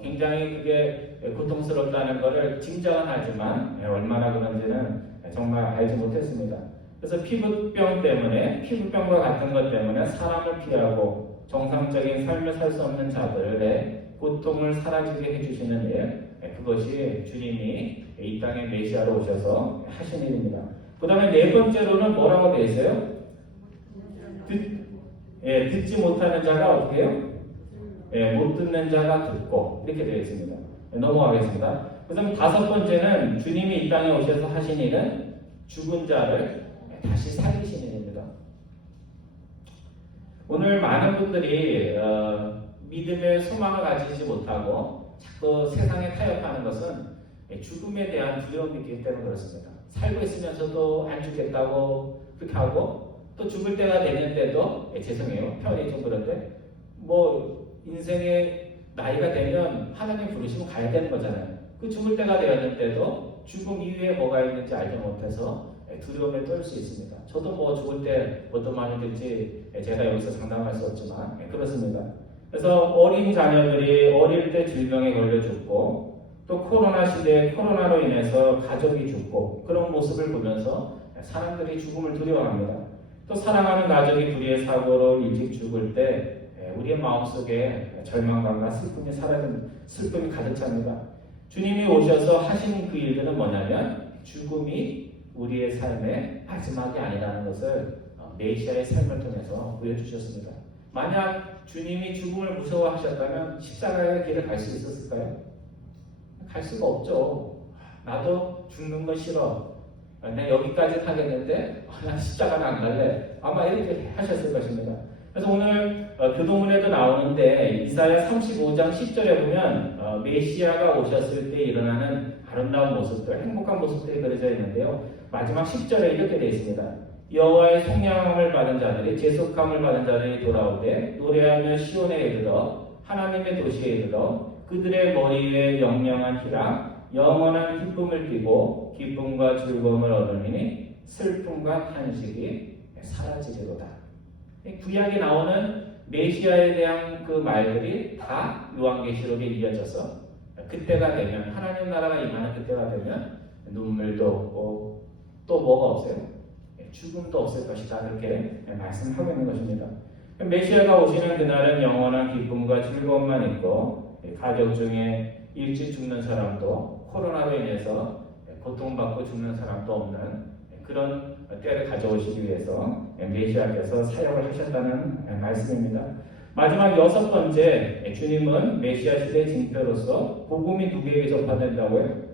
굉장히 그게 고통스럽다는 것을 짐작은 하지만 얼마나 그런지는 정말 알지 못했습니다. 그래서 피부병과 같은 것 때문에 사람을 피하고 정상적인 삶을 살 수 없는 자들의 고통을 사라지게 해주시는 일, 그것이 주님이 이 땅에 메시아로 오셔서 하신 일입니다. 그 다음에 네 번째로는 뭐라고 되어 있어요? 듣지 못하는 자가 어떻게 해요? 못 듣는 자가 듣고, 이렇게 되어 있습니다. 넘어가겠습니다. 그 다음 다섯 번째는 주님이 이 땅에 오셔서 하신 일은 죽은 자를 다시 살리시는 일입니다. 오늘 많은 분들이 믿음의 소망을 가지지 못하고 자꾸 세상에 타협하는 것은 죽음에 대한 두려움이 있기 때문에 그렇습니다. 살고 있으면서도 안 죽겠다고 그렇게 하고 또 죽을 때가 됐는데도 죄송해요. 표현이 좀 그런데 뭐 인생의 나이가 되면 하나님 부르시면 가야 되는 거잖아요. 그 죽을 때가 되었는데도 죽음 이후에 뭐가 있는지 알지 못해서 두려움에 떨 수 있습니다. 저도 뭐 죽을 때 어떤 마음이 들지 제가 여기서 상담할 수 없지만 그렇습니다. 그래서 어린 자녀들이 어릴 때 질병에 걸려 죽고 또 코로나 시대에 코로나로 인해서 가족이 죽고 그런 모습을 보면서 사람들이 죽음을 두려워합니다. 또 사랑하는 가족이 불의의 사고로 일찍 죽을 때 우리의 마음속에 절망감과 슬픔이 가득 찹니다. 주님이 오셔서 하신 그 일들은 뭐냐면 죽음이 우리의 삶의 마지막이 아니라는 것을 메시아의 삶을 통해서 보여주셨습니다. 만약 주님이 죽음을 무서워하셨다면 십자가의 길을 갈 수 있었을까요? 갈 수가 없죠. 나도 죽는 거 싫어. 내가 여기까지 하겠는데 나 십자가는 안 갈래. 아마 이렇게 하셨을 것입니다. 그래서 오늘 교도문에도 나오는데 이사야 35장 10절에 보면 메시아가 오셨을 때 일어나는 아름다운 모습들, 행복한 모습들이 그려져 있는데요. 마지막 10절에 이렇게 되어 있습니다. 여호와의 속량함을 받은 자들이 제속함을 받은 자들이 돌아올 때 노래하며 시온에 이르러 하나님의 도시에 이르러 그들의 머리 위에 영영한 희랑 영원한 기쁨을 띠고 기쁨과 즐거움을 얻으니 슬픔과 탄식이 사라지리로다. 구약에 나오는 메시아에 대한 그 말들이 다 요한계시록에 이어져서 그때가 되면 하나님 나라가 임하는 그때가 되면 눈물도 없고 또 뭐가 없어요? 죽음도 없을 것이다. 그렇게 말씀하고 있는 것입니다. 메시아가 오시는 그날은 영원한 기쁨과 즐거움만 있고 가족 중에 일찍 죽는 사람도 코로나로 인해서 고통받고 죽는 사람도 없는 그런 때를 가져오시기 위해서 메시아께서 사역을 하셨다는 말씀입니다. 마지막 여섯 번째, 주님은 메시아 시대의 징표로서 복음이 누구에게 전파된다고요?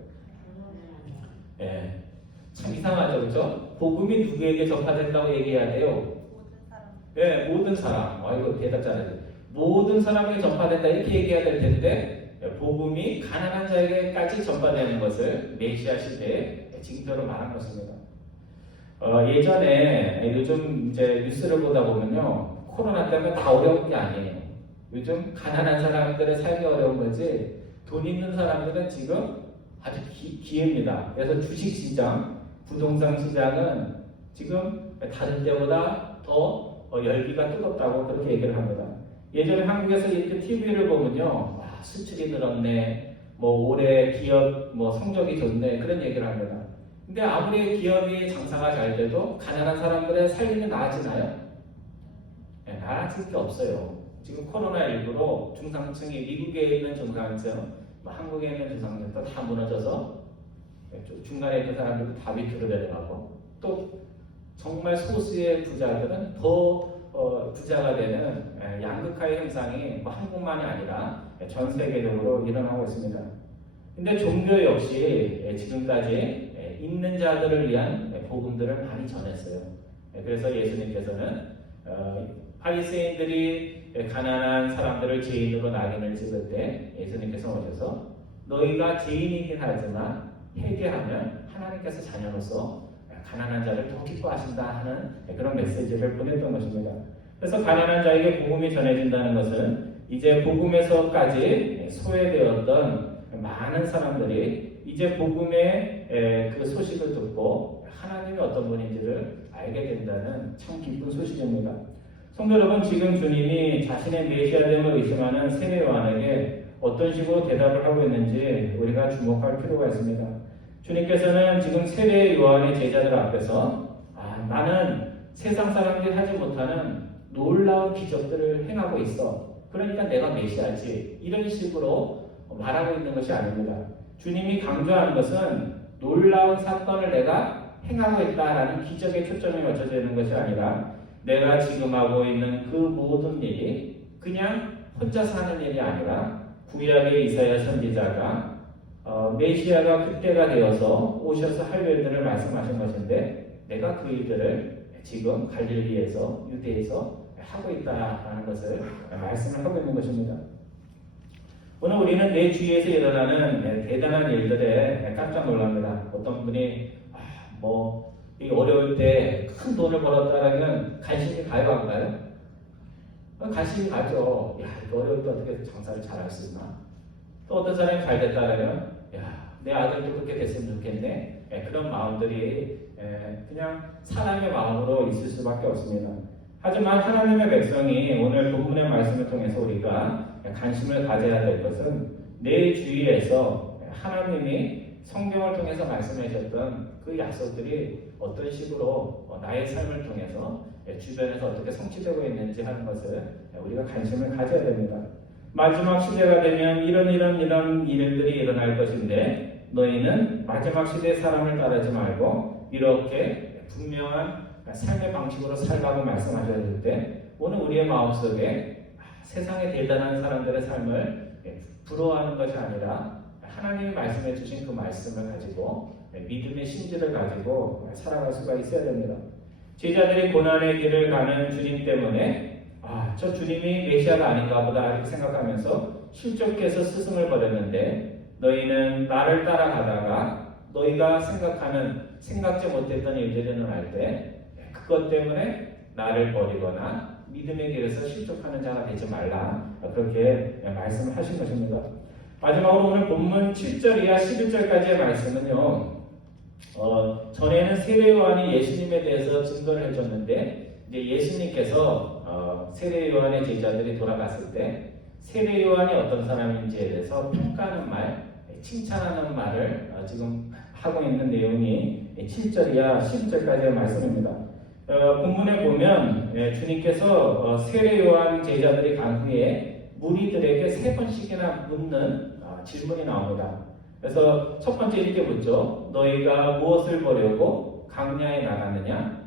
참 이상하죠, 그렇죠? 복음이 누구에게 전파된다고 얘기해야 돼요? 모든 사람. 이거 대답 잘하죠. 모든 사람에게 전파된다 이렇게 얘기해야 될 텐데 복음이 가난한 자에게까지 전파되는 것을 메시아 시대의 징표로 말한 것입니다. 예전에 요즘 이제 뉴스를 보다 보면요, 코로나 때문에 다 어려운 게 아니에요. 요즘 가난한 사람들의 삶이 어려운 거지 돈 있는 사람들은 지금 아주 기회입니다. 그래서 주식시장, 부동산 시장은 지금 다른 때보다 더 열기가 뜨겁다고 그렇게 얘기를 합니다. 예전에 한국에서 이렇게 TV를 보면요, 수출이 늘었네, 올해 기업 성적이 좋네 그런 얘기를 합니다. 근데 아무리 기업이 장사가 잘 돼도 가난한 사람들의 삶이 나아지나요? 나아질 게 없어요. 지금 코로나19로 중상층이 미국에 있는 중상층, 한국에 있는 중상층도 다 무너져서 중간에 있는 사람들도 다 밑으로 내려가고 또 정말 소수의 부자들은 더 부자가 되는 양극화의 현상이 한국만이 아니라 전 세계적으로 일어나고 있습니다. 근데 종교 역시 지금까지 있는 자들을 위한 복음들을 많이 전했어요. 그래서 예수님께서는 바리새인들이 가난한 사람들을 죄인으로 낙인을 찍을 때 예수님께서 오셔서 너희가 죄인이긴 하지만 회개하면 하나님께서 자녀로서 가난한 자를 더 기뻐하신다 하는 그런 메시지를 보냈던 것입니다. 그래서 가난한 자에게 복음이 전해진다는 것은 이제 복음에서까지 소외되었던 많은 사람들이 이제 복음의 그 소식을 듣고 하나님이 어떤 분인지를 알게 된다는 참 기쁜 소식입니다. 성도 여러분, 지금 주님이 자신의 메시아됨을 의심하는 세례 요한에게 어떤 식으로 대답을 하고 있는지 우리가 주목할 필요가 있습니다. 주님께서는 지금 세례 요한의 제자들 앞에서 나는 세상 사람들이 하지 못하는 놀라운 기적들을 행하고 있어. 그러니까 내가 메시아지. 이런 식으로 말하고 있는 것이 아닙니다. 주님이 강조하는 것은 놀라운 사건을 내가 행하고 있다라는 기적에 초점이 맞춰져 있는 것이 아니라 내가 지금 하고 있는 그 모든 일이 그냥 혼자서 하는 일이 아니라 구약의 이사야 선지자가 메시아가 그때가 되어서 오셔서 할 일들을 말씀하신 것인데 내가 그 일들을 지금 갈릴리에서 유대에서 하고 있다라는 것을 말씀을 하고 있는 것입니다. 오늘 우리는 내 주위에서 일어나는 대단한 일들에 깜짝 놀랍니다. 어떤 분이 이 어려울 때 큰 돈을 벌었다라면 관심이 가요 안 가요? 관심이 가죠. 야, 이거 어려울 때 어떻게 장사를 잘할 수 있나? 또 어떤 사람이 잘 됐다라면 야, 내 아들도 그렇게 됐으면 좋겠네. 그런 마음들이 그냥 사람의 마음으로 있을 수밖에 없습니다. 하지만 하나님의 백성이 오늘 본문의 말씀을 통해서 우리가 관심을 가져야 될 것은 내 주위에서 하나님이 성경을 통해서 말씀하셨던 그 약속들이 어떤 식으로 나의 삶을 통해서 주변에서 어떻게 성취되고 있는지 하는 것을 우리가 관심을 가져야 됩니다. 마지막 시대가 되면 이런 일들이 일어날 것인데 너희는 마지막 시대의 사람을 따르지 말고 이렇게 분명한 삶의 방식으로 살라고 말씀하셨을 때 오늘 우리의 마음속에 세상에 대단한 사람들의 삶을 부러워하는 것이 아니라 하나님이 말씀해 주신 그 말씀을 가지고 믿음의 심지를 가지고 살아갈 수가 있어야 됩니다. 제자들이 고난의 길을 가는 주님 때문에 저 주님이 메시아가 아닌가 보다 이렇게 생각하면서 실족해서 스승을 버렸는데 너희는 나를 따라가다가 너희가 생각지 못했던 일들이 일어날 때 그것 때문에 나를 버리거나 믿음의 길에서 실족하는 자가 되지 말라 그렇게 말씀을 하신 것입니다. 마지막으로 오늘 본문 7절 이하 11절까지의 말씀은요. 전에는 세례 요한이 예수님에 대해서 증거를 해줬는데 이제 예수님께서 세례 요한의 제자들이 돌아갔을 때 세례 요한이 어떤 사람인지에 대해서 평가하는 말, 칭찬하는 말을 지금 하고 있는 내용이 7절 이하 11절까지의 말씀입니다. 본문에 보면 주님께서 세례 요한 제자들이 간 후에 무리들에게 3번씩이나 묻는 질문이 나옵니다. 그래서 첫 번째 이렇게 묻죠. 너희가 무엇을 보려고 광야에 나갔느냐?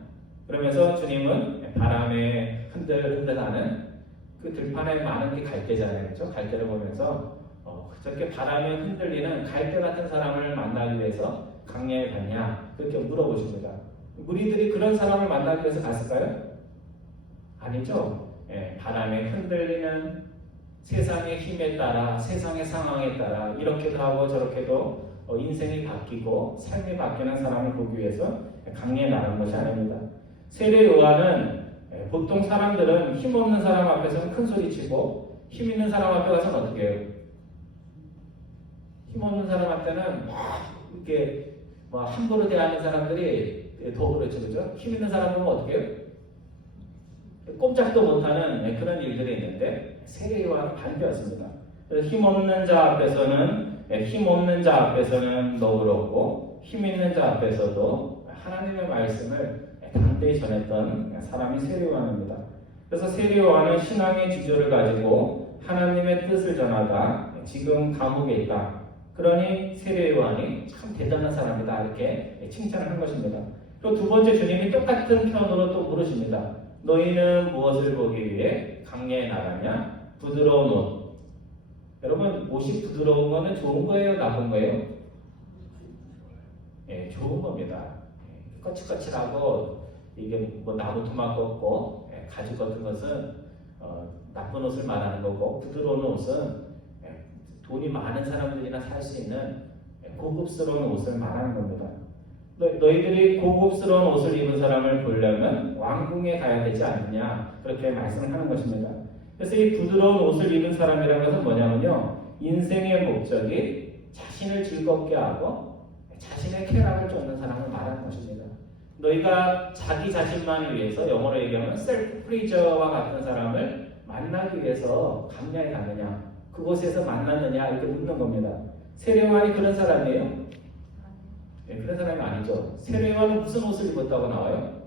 그러면서 주님은 바람에 흔들흔들하는 그 들판에 많은 게 갈대잖아요. 그렇죠? 갈대를 보면서 저렇게 바람에 흔들리는 갈대 같은 사람을 만나기 위해서 광야에 갔냐? 그렇게 물어보십니다. 무리들이 그런 사람을 만나기 위해서 갔을까요? 아니죠. 바람에 흔들리는 세상의 힘에 따라 세상의 상황에 따라 이렇게도 하고 저렇게도 인생이 바뀌고 삶이 바뀌는 사람을 보기 위해서 강리에 나간 것이 아닙니다. 세례 요한은 보통 사람들은 힘없는 사람 앞에서는 큰 소리 치고 힘 있는 사람 앞에 가서는 어떻게 해요? 힘없는 사람 앞에는 이렇게 함부로 대하는 사람들이 더 그렇죠, 그죠? 힘 있는 사람 보면 어떻게 해요? 꼼짝도 못하는 그런 일들이 있는데 세례 요한은 반대였습니다. 그래서 힘없는 자 앞에서는 너그럽고 힘 있는 자 앞에서도 하나님의 말씀을 담대히 전했던 사람이 세례 요한입니다. 그래서 세례 요한은 신앙의 지조를 가지고 하나님의 뜻을 전하다 지금 감옥에 있다. 그러니 세례 요한이 참 대단한 사람이다 이렇게 칭찬을 한 것입니다. 또 두 번째 주님이 똑같은 편으로 또 물으십니다. 너희는 무엇을 보기 위해 광야에 나가냐? 부드러운 옷. 여러분 옷이 부드러운 거는 좋은 거예요? 나쁜 거예요? 좋은 겁니다. 거칠거칠하고 이게 나무 토막 같고 가죽 같은 것은 나쁜 옷을 말하는 거고 부드러운 옷은 돈이 많은 사람들이나 살 수 있는 고급스러운 옷을 말하는 겁니다. 너희들이 고급스러운 옷을 입은 사람을 보려면 왕궁에 가야 되지 않느냐 그렇게 말씀을 하는 것입니다. 그래서 이 부드러운 옷을 입은 사람이라는 것은 뭐냐면요 인생의 목적이 자신을 즐겁게 하고 자신의 쾌락을 쫓는 사람을 말하는 것입니다. 너희가 자기 자신만을 위해서 영어로 얘기하면 셀프 프리저와 같은 사람을 만나기 위해서 광야에 가느냐 그곳에서 만났느냐 이렇게 묻는 겁니다. 세례 요한이 그런 사람이에요? 그런 사람이 아니죠. 세례 요한은 무슨 옷을 입었다고 나와요?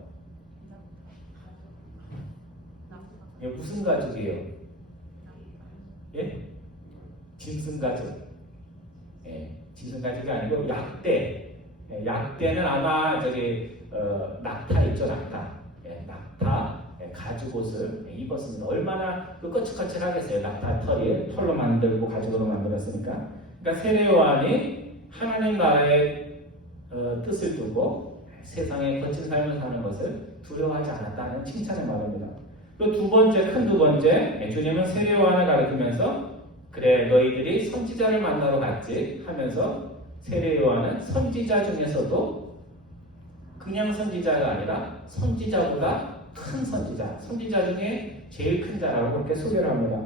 예, 무슨 가죽이에요? 예? 짐승 가죽. 예, 짐승 가죽이 아니고 약대. 예, 약대는 아마 낙타 있죠, 낙타. 예, 낙타 가죽 옷을 입었습니다. 얼마나 그 거칠거칠하겠어요. 낙타 털로 만들고 가죽으로 만들었으니까. 그러니까 세례 요한이 하나님 나라의 뜻을 두고 세상에 거친 삶을 사는 것을 두려워하지 않았다는 칭찬의 말입니다. 또 두 번째, 주님은 세례 요한을 가르치면서 그래 너희들이 선지자를 만나러 갔지 하면서 세례 요한은 선지자 중에서도 그냥 선지자가 아니라 선지자보다 큰 선지자 중에 제일 큰 자라고 그렇게 소개를 합니다.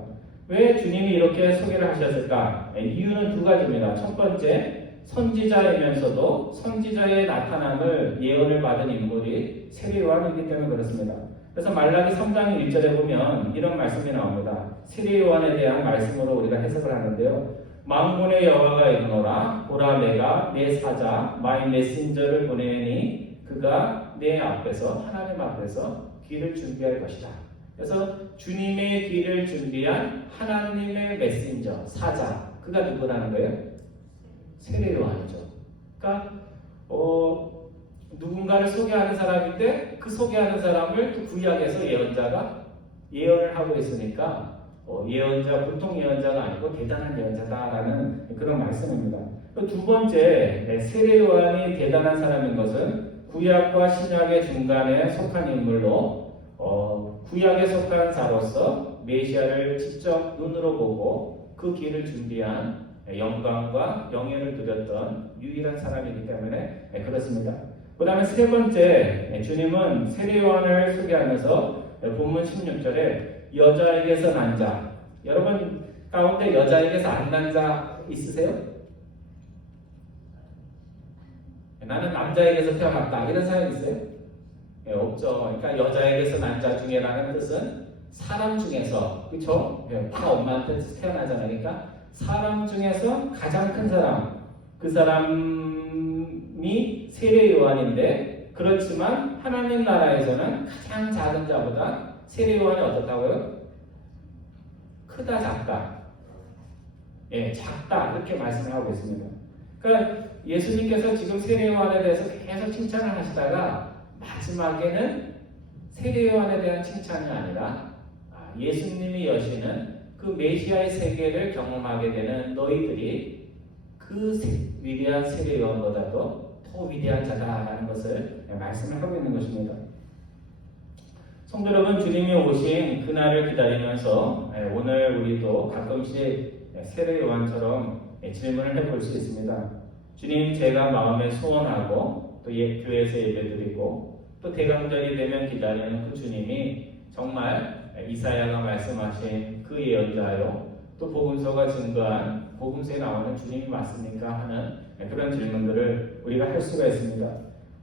왜 주님이 이렇게 소개를 하셨을까? 이유는 두 가지입니다. 첫 번째, 선지자이면서도 선지자의 나타남을 예언을 받은 인물이 세례 요한이기 때문에 그렇습니다. 그래서 말라기 3장 1절에 보면 이런 말씀이 나옵니다. 세례 요한에 대한 말씀으로 우리가 해석을 하는데요. 만군의 여호와가 이르노라 보라 내가 내 사자 마이 메신저를 보내니 그가 내 앞에서 하나님 앞에서 길을 준비할 것이다. 그래서 주님의 길을 준비한 하나님의 메신저 사자 그가 누구라는 거예요? 세례 요한이죠. 그러니까 누군가를 소개하는 사람인데 그 소개하는 사람을 또 구약에서 예언자가 예언을 하고 있으니까 예언자 보통 예언자가 아니고 대단한 예언자다라는 그런 말씀입니다. 두 번째 세례 요한이 대단한 사람인 것은 구약과 신약의 중간에 속한 인물로 구약에 속한 자로서 메시아를 직접 눈으로 보고 그 길을 준비한 영광과 영예를 누렸던 유일한 사람이기 때문에 그렇습니다. 그 다음에 세 번째, 주님은 세례 요한을 소개하면서 본문 16절에 여자에게서 난 자, 여러분 가운데 여자에게서 안 난 자 있으세요? 나는 남자에게서 태어났다 이런 사람 있어요? 없죠. 그러니까 여자에게서 난 자 중에라는 뜻은 사람 중에서, 그렇죠? 다 엄마한테 태어나잖아요. 그러니까 사람 중에서 가장 큰 사람, 그 사람이 세례 요한인데, 그렇지만 하나님 나라에서는 가장 작은 자보다 세례 요한이 어떻다고요? 크다, 작다. 작다 이렇게 말씀을 하고 있습니다. 그러니까 예수님께서 지금 세례 요한에 대해서 계속 칭찬을 하시다가 마지막에는 세례 요한에 대한 칭찬이 아니라 예수님이 여시는 그 메시아의 세계를 경험하게 되는 너희들이 그 위대한 세례 요한보다도 더 위대한 자다라는 것을 말씀을 하고 있는 것입니다. 성도 여러분, 주님이 오신 그날을 기다리면서 오늘 우리도 가끔씩 세례 요한처럼 질문을 해볼 수 있습니다. 주님, 제가 마음에 소원하고 또 교회에서 예배드리고 또 대강절이 되면 기다리는 그 주님이 정말 이사야가 말씀하신 그 예언자요, 또 복음서가 증거한 복음서에 나오는 주님이 맞습니까? 하는 그런 질문들을 우리가 할 수가 있습니다.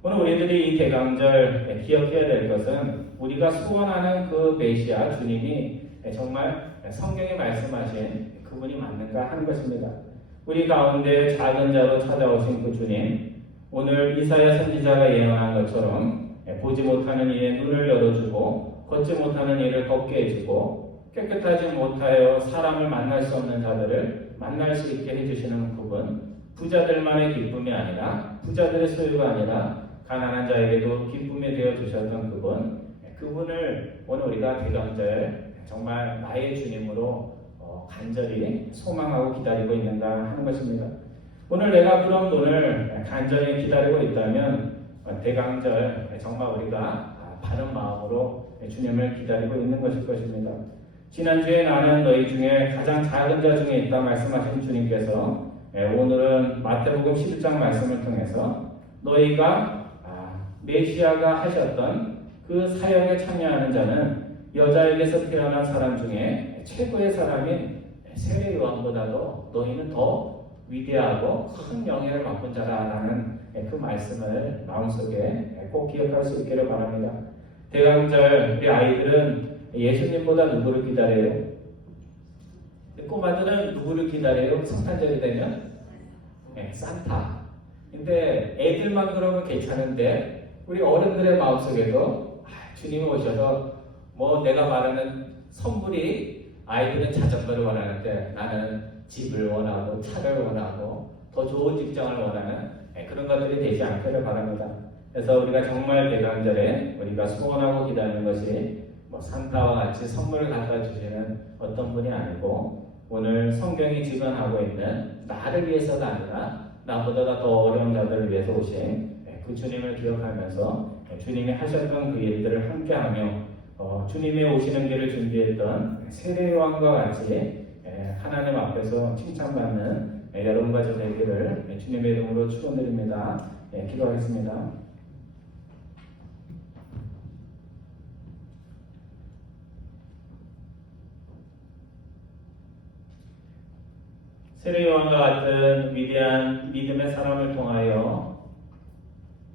오늘 우리들이 이 대강절 기억해야 될 것은 우리가 소원하는 그 메시아 주님이 정말 성경에 말씀하신 그분이 맞는가 하는 것입니다. 우리 가운데 작은 자로 찾아오신 그 주님, 오늘 이사야 선지자가 예언한 것처럼 보지 못하는 이의 눈을 열어주고 걷지 못하는 이를 걷게 해주고 깨끗하지 못하여 사람을 만날 수 없는 자들을 만날 수 있게 해주시는 그분, 부자들만의 기쁨이 아니라 부자들의 소유가 아니라 가난한 자에게도 기쁨이 되어 주셨던 그분을 오늘 우리가 대강절 정말 나의 주님으로 간절히 소망하고 기다리고 있는가 하는 것입니다. 오늘 내가 그런 분을 간절히 기다리고 있다면 대강절 정말 우리가 바른 마음으로 주님을 기다리고 있는 것일 것입니다. 지난주에 나는 너희 중에 가장 작은 자 중에 있다 말씀하신 주님께서 오늘은 마태복음 11장 말씀을 통해서 너희가 메시아가 하셨던 그 사역에 참여하는 자는 여자에게서 태어난 사람 중에 최고의 사람인 세례 요한보다도 너희는 더 위대하고 큰 영예를 맡은 자라는 그 말씀을 마음속에 꼭 기억할 수 있기를 바랍니다. 대강절 우리 아이들은 예수님보다 누구를 기다려요? 꼬마들은 누구를 기다려요? 성탄절이 되면? 산타. 근데 애들만 그러면 괜찮은데 우리 어른들의 마음속에도 주님이 오셔서 뭐 내가 말하는 선물이 아이들은 자전거를 원하는데 나는 집을 원하고 차를 원하고 더 좋은 직장을 원하는 그런 것들이 되지 않기를 바랍니다. 그래서 우리가 정말 대강절에 우리가 소원하고 기도하는 것이 뭐 산타와 같이 선물을 갖다 주시는 어떤 분이 아니고 오늘 성경이 직언하고 있는 나를 위해서가 아니라 나보다 더 어려운 자들을 위해서 오신 그 주님을 기억하면서 주님이 하셨던 그 일들을 함께하며 주님이 오시는 길을 준비했던 세례요한과 같이 하나님 앞에서 칭찬받는 여러분과 저 되기를 주님의 이름으로 축원드립니다. 기도하겠습니다. 세례요한과 같은 위대한 믿음의 사람을 통하여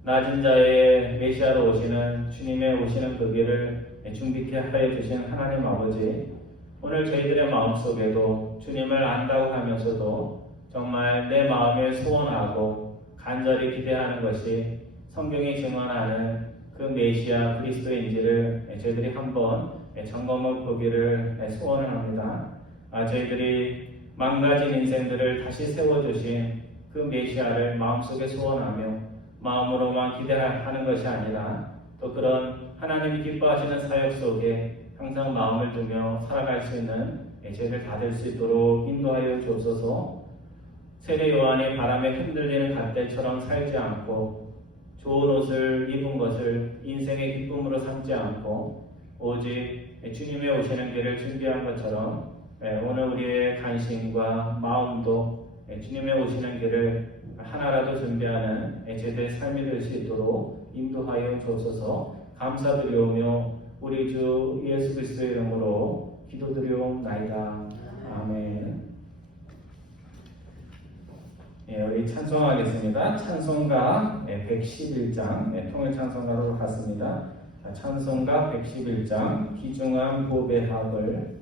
낮은 자의 메시아로 오시는 주님의 오시는 그 길을 준비케 하여 주신 하나님 아버지, 오늘 저희들의 마음속에도 주님을 안다고 하면서도 정말 내 마음에 소원하고 간절히 기대하는 것이 성경이 증언하는 그 메시아 그리스도인지를 저희들이 한번 점검해 보기를 소원을 합니다. 저희들이 망가진 인생들을 다시 세워주신 그 메시아를 마음속에 소원하며 마음으로만 기대하는 것이 아니라 또 그런 하나님이 기뻐하시는 사역 속에 항상 마음을 두며 살아갈 수 있는 저희들 다 될 수 있도록 인도하여 주옵소서. 세례 요한이 바람에 흔들리는 갓대처럼 살지 않고 좋은 옷을 입은 것을 인생의 기쁨으로 삼지 않고 오직 주님의 오시는 길을 준비한 것처럼 오늘 우리의 관심과 마음도 주님의 오시는 길을 하나라도 준비하는 제대의 삶이 될 수 있도록 인도하여 주옵소서. 감사드리오며 우리 주 예수 그리스도의 이름으로 기도드리옵나이다. 아멘. 우리 찬송하겠습니다. 찬송가 111장 통일 찬송가로 갔습니다. 찬송가 111장 귀중한 보배합을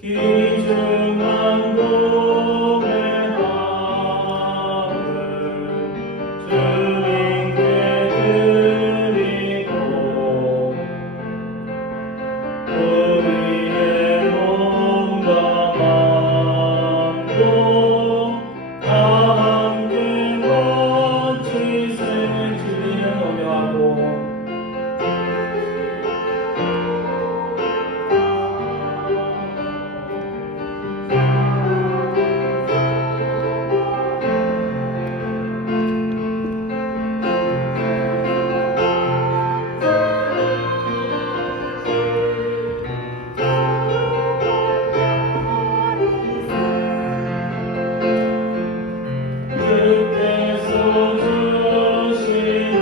귀중한 보배합을 주님께 드리고 우리의 몸과 마음도 다 함께 바치세. 주님을 노래하고 주께서 주시는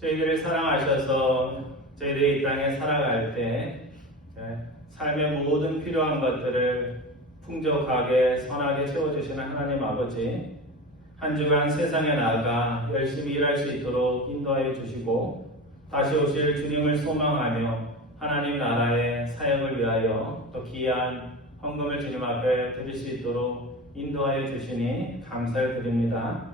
저희들을 사랑하셔서 저희들이 이 땅에 살아갈 때 삶의 모든 필요한 것들을 풍족하게 선하게 채워주시는 하나님 아버지, 한 주간 세상에 나가 열심히 일할 수 있도록 인도하여 주시고 다시 오실 주님을 소망하며 하나님 나라의 사역을 위하여 또 귀한 헌금을 주님 앞에 드릴 수 있도록 인도하여 주시니 감사를 드립니다.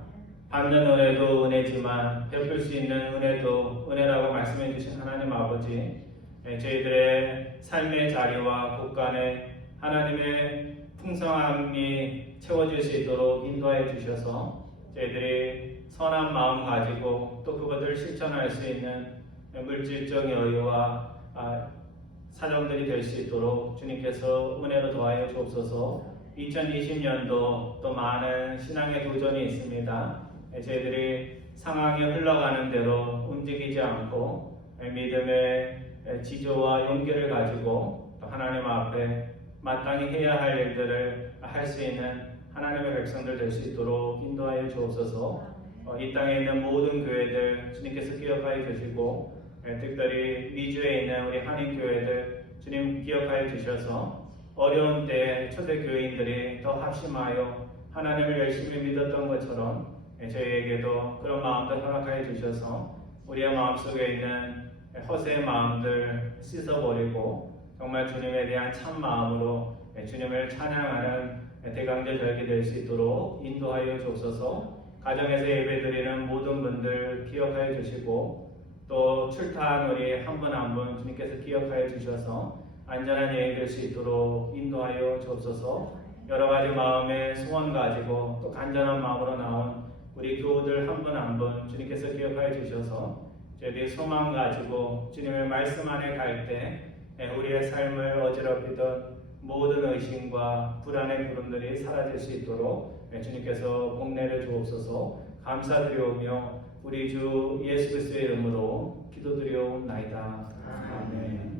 받는 은혜도 은혜지만 베풀 수 있는 은혜도 은혜라고 말씀해 주신 하나님 아버지, 저희들의 삶의 자리와 곳간에 하나님의 풍성함이 채워질 수 있도록 인도하여 주셔서 저희들이 선한 마음 가지고 또 그것들을 실천할 수 있는 물질적 여유와 사정들이 될 수 있도록 주님께서 은혜로 도와여 주옵소서. 2020년도 또 많은 신앙의 도전이 있습니다. 저희들이 상황이 흘러가는 대로 움직이지 않고 믿음의 지조와 용기를 가지고 하나님 앞에 마땅히 해야 할 일들을 할 수 있는 하나님의 백성들 될 수 있도록 인도하여 주옵소서. 이 땅에 있는 모든 교회들 주님께서 기억하여 주시고 특별히 미주에 있는 우리 한인교회들 주님 기억하여 주셔서 어려운 때 초대교인들이 더 합심하여 하나님을 열심히 믿었던 것처럼 저희에게도 그런 마음들 허락하여 주셔서 우리의 마음속에 있는 허세의 마음들 씻어버리고 정말 주님에 대한 참 마음으로 주님을 찬양하는 대강절 절기 될 수 있도록 인도하여 주옵소서. 가정에서 예배드리는 모든 분들 기억하여 주시고 또 출타한 우리 한 분 한 분 주님께서 기억하여 주셔서 안전한 여행 될 수 있도록 인도하여 주옵소서. 여러 가지 마음의 소원 가지고 또 간절한 마음으로 나온 우리 교우들 한 분 한 분 주님께서 기억하여 주셔서 저희들이 소망 가지고 주님의 말씀 안에 갈 때 우리의 삶을 어지럽히던 모든 의심과 불안의 구름들이 사라질 수 있도록 주님께서 복내려 주옵소서. 감사드리오며 우리 주 예수 그리스도의 이름으로 기도드리옵나이다. 아멘.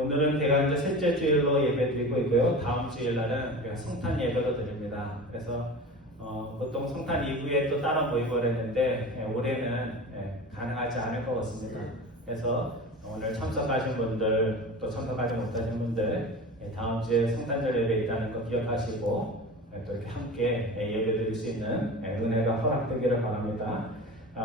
오늘은 대강절 셋째 주일로 예배드리고 있고요. 다음 주일날은 우리가 성탄 예배로 드립니다. 그래서 보통 성탄 이후에 또 따로 모이고 그랬는데 올해는 가능하지 않을 것 같습니다. 그래서 오늘 참석하신 분들 또 참석하지 못하신 분들 다음 주에 성탄절 예배 있다는 거 기억하시고 또 이렇게 함께 예배 드릴 수 있는 은혜가 허락되기를 바랍니다.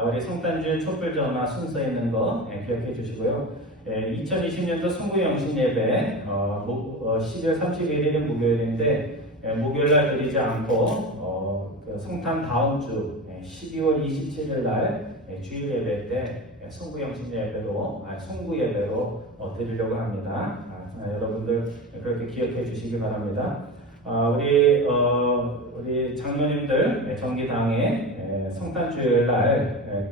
우리 성탄절 촛불 전화 순서 있는 거 기억해 주시고요. 2020년도 송구영신 예배 12월 31일은 목요일인데 목요일날 드리지 않고 그 성탄 다음 주 12월 27일날 주일 예배 때 송구영신 예배로 송구 예배로 드리려고 합니다. 여러분들 그렇게 기억해 주시기 바랍니다. 우리 장로님들 정기당에 성탄 주일날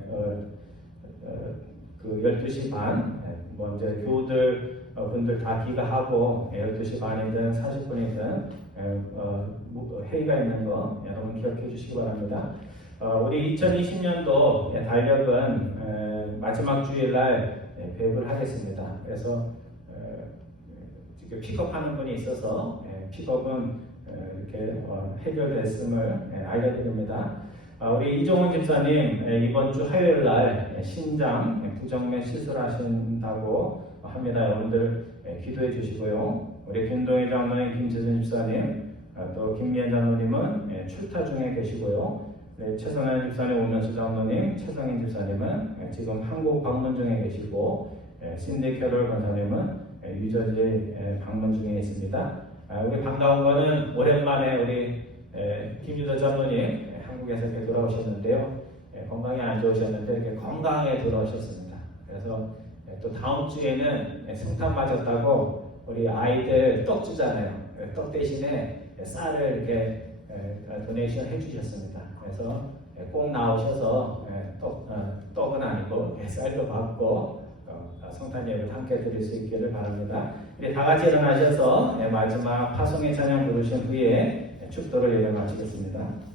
그 12시 반 먼저 교우들 분들 다 귀가하고 12시 반이든 40분이든 회의가 있는 거 여러분 기억해 주시기 바랍니다. 우리 2020년도 달력은 마지막 주일날 배급을 하겠습니다. 그래서 지금 픽업하는 분이 있어서 픽업은 이렇게 해결됐음을 알려드립니다. 우리 이종훈 집사님 이번 주 화요일날 신장 부정맥 시술하신다고 합니다. 여러분들 기도해 주시고요. 우리 김동희 장로님, 김재준 집사님, 또 김미연 장로님은 출타 중에 계시고요. 최성현 집사님, 오면수 장로님, 최성인 집사님은 지금 한국 방문 중에 계시고 신디 캐롤 권사님은 유저지 방문 중에 있습니다. 우리 반가운 거는 오랜만에 우리 김유도 장로님 한국에서 이렇게 돌아오셨는데요. 건강이 안 좋으셨는데 이렇게 건강하게 돌아오셨습니다. 그래서 또 다음 주에는 성탄 맞았다고 우리 아이들 떡 주잖아요. 떡 대신에 쌀을 이렇게 도네이션 해주셨습니다. 그래서 꼭 나오셔서 떡은 아니고 쌀도 받고 성탄 예배 함께 드릴 수 있기를 바랍니다. 우리 다 같이 일어나셔서 마지막 파송의 찬양 부르신 후에 축도를 예배 마치겠습니다.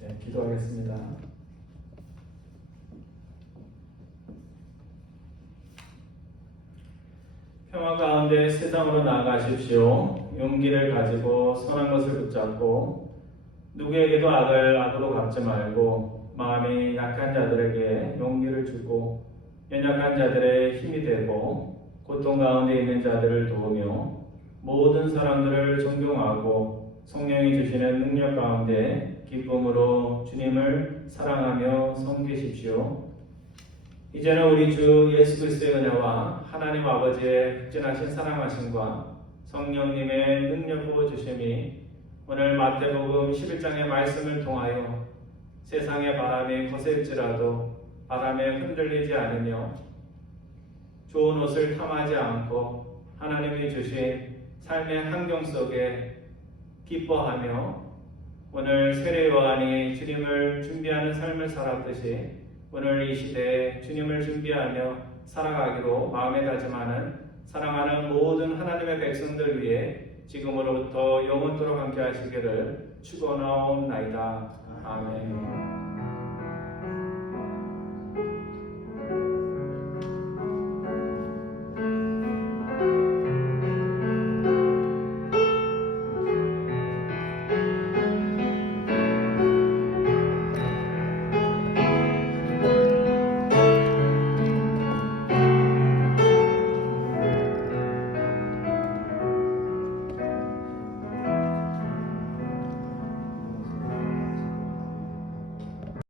네, 기도하겠습니다. 평화 가운데 세상으로 나아가십시오. 용기를 가지고 선한 것을 붙잡고 누구에게도 악을 악으로 갚지 말고 마음이 약한 자들에게 용기를 주고 연약한 자들의 힘이 되고 고통 가운데 있는 자들을 도우며 모든 사람들을 존경하고 성령이 주시는 능력 가운데 기쁨으로 주님을 사랑하며 섬기십시오. 이제는 우리 주 예수 그리스도의 은혜와 하나님 아버지의 극진하신 사랑하심과 성령님의 능력 부어주심이 오늘 마태복음 11장의 말씀을 통하여 세상의 바람이 거셀지라도 바람에 흔들리지 않으며 좋은 옷을 탐하지 않고 하나님이 주신 삶의 환경 속에 기뻐하며 오늘 세례 요한이 주님을 준비하는 삶을 살았듯이 오늘 이 시대에 주님을 준비하며 살아가기로 마음에 다짐하는 사랑하는 모든 하나님의 백성들 위해 지금으로부터 영원토록 함께 하시기를 축원하옵나이다. 아멘.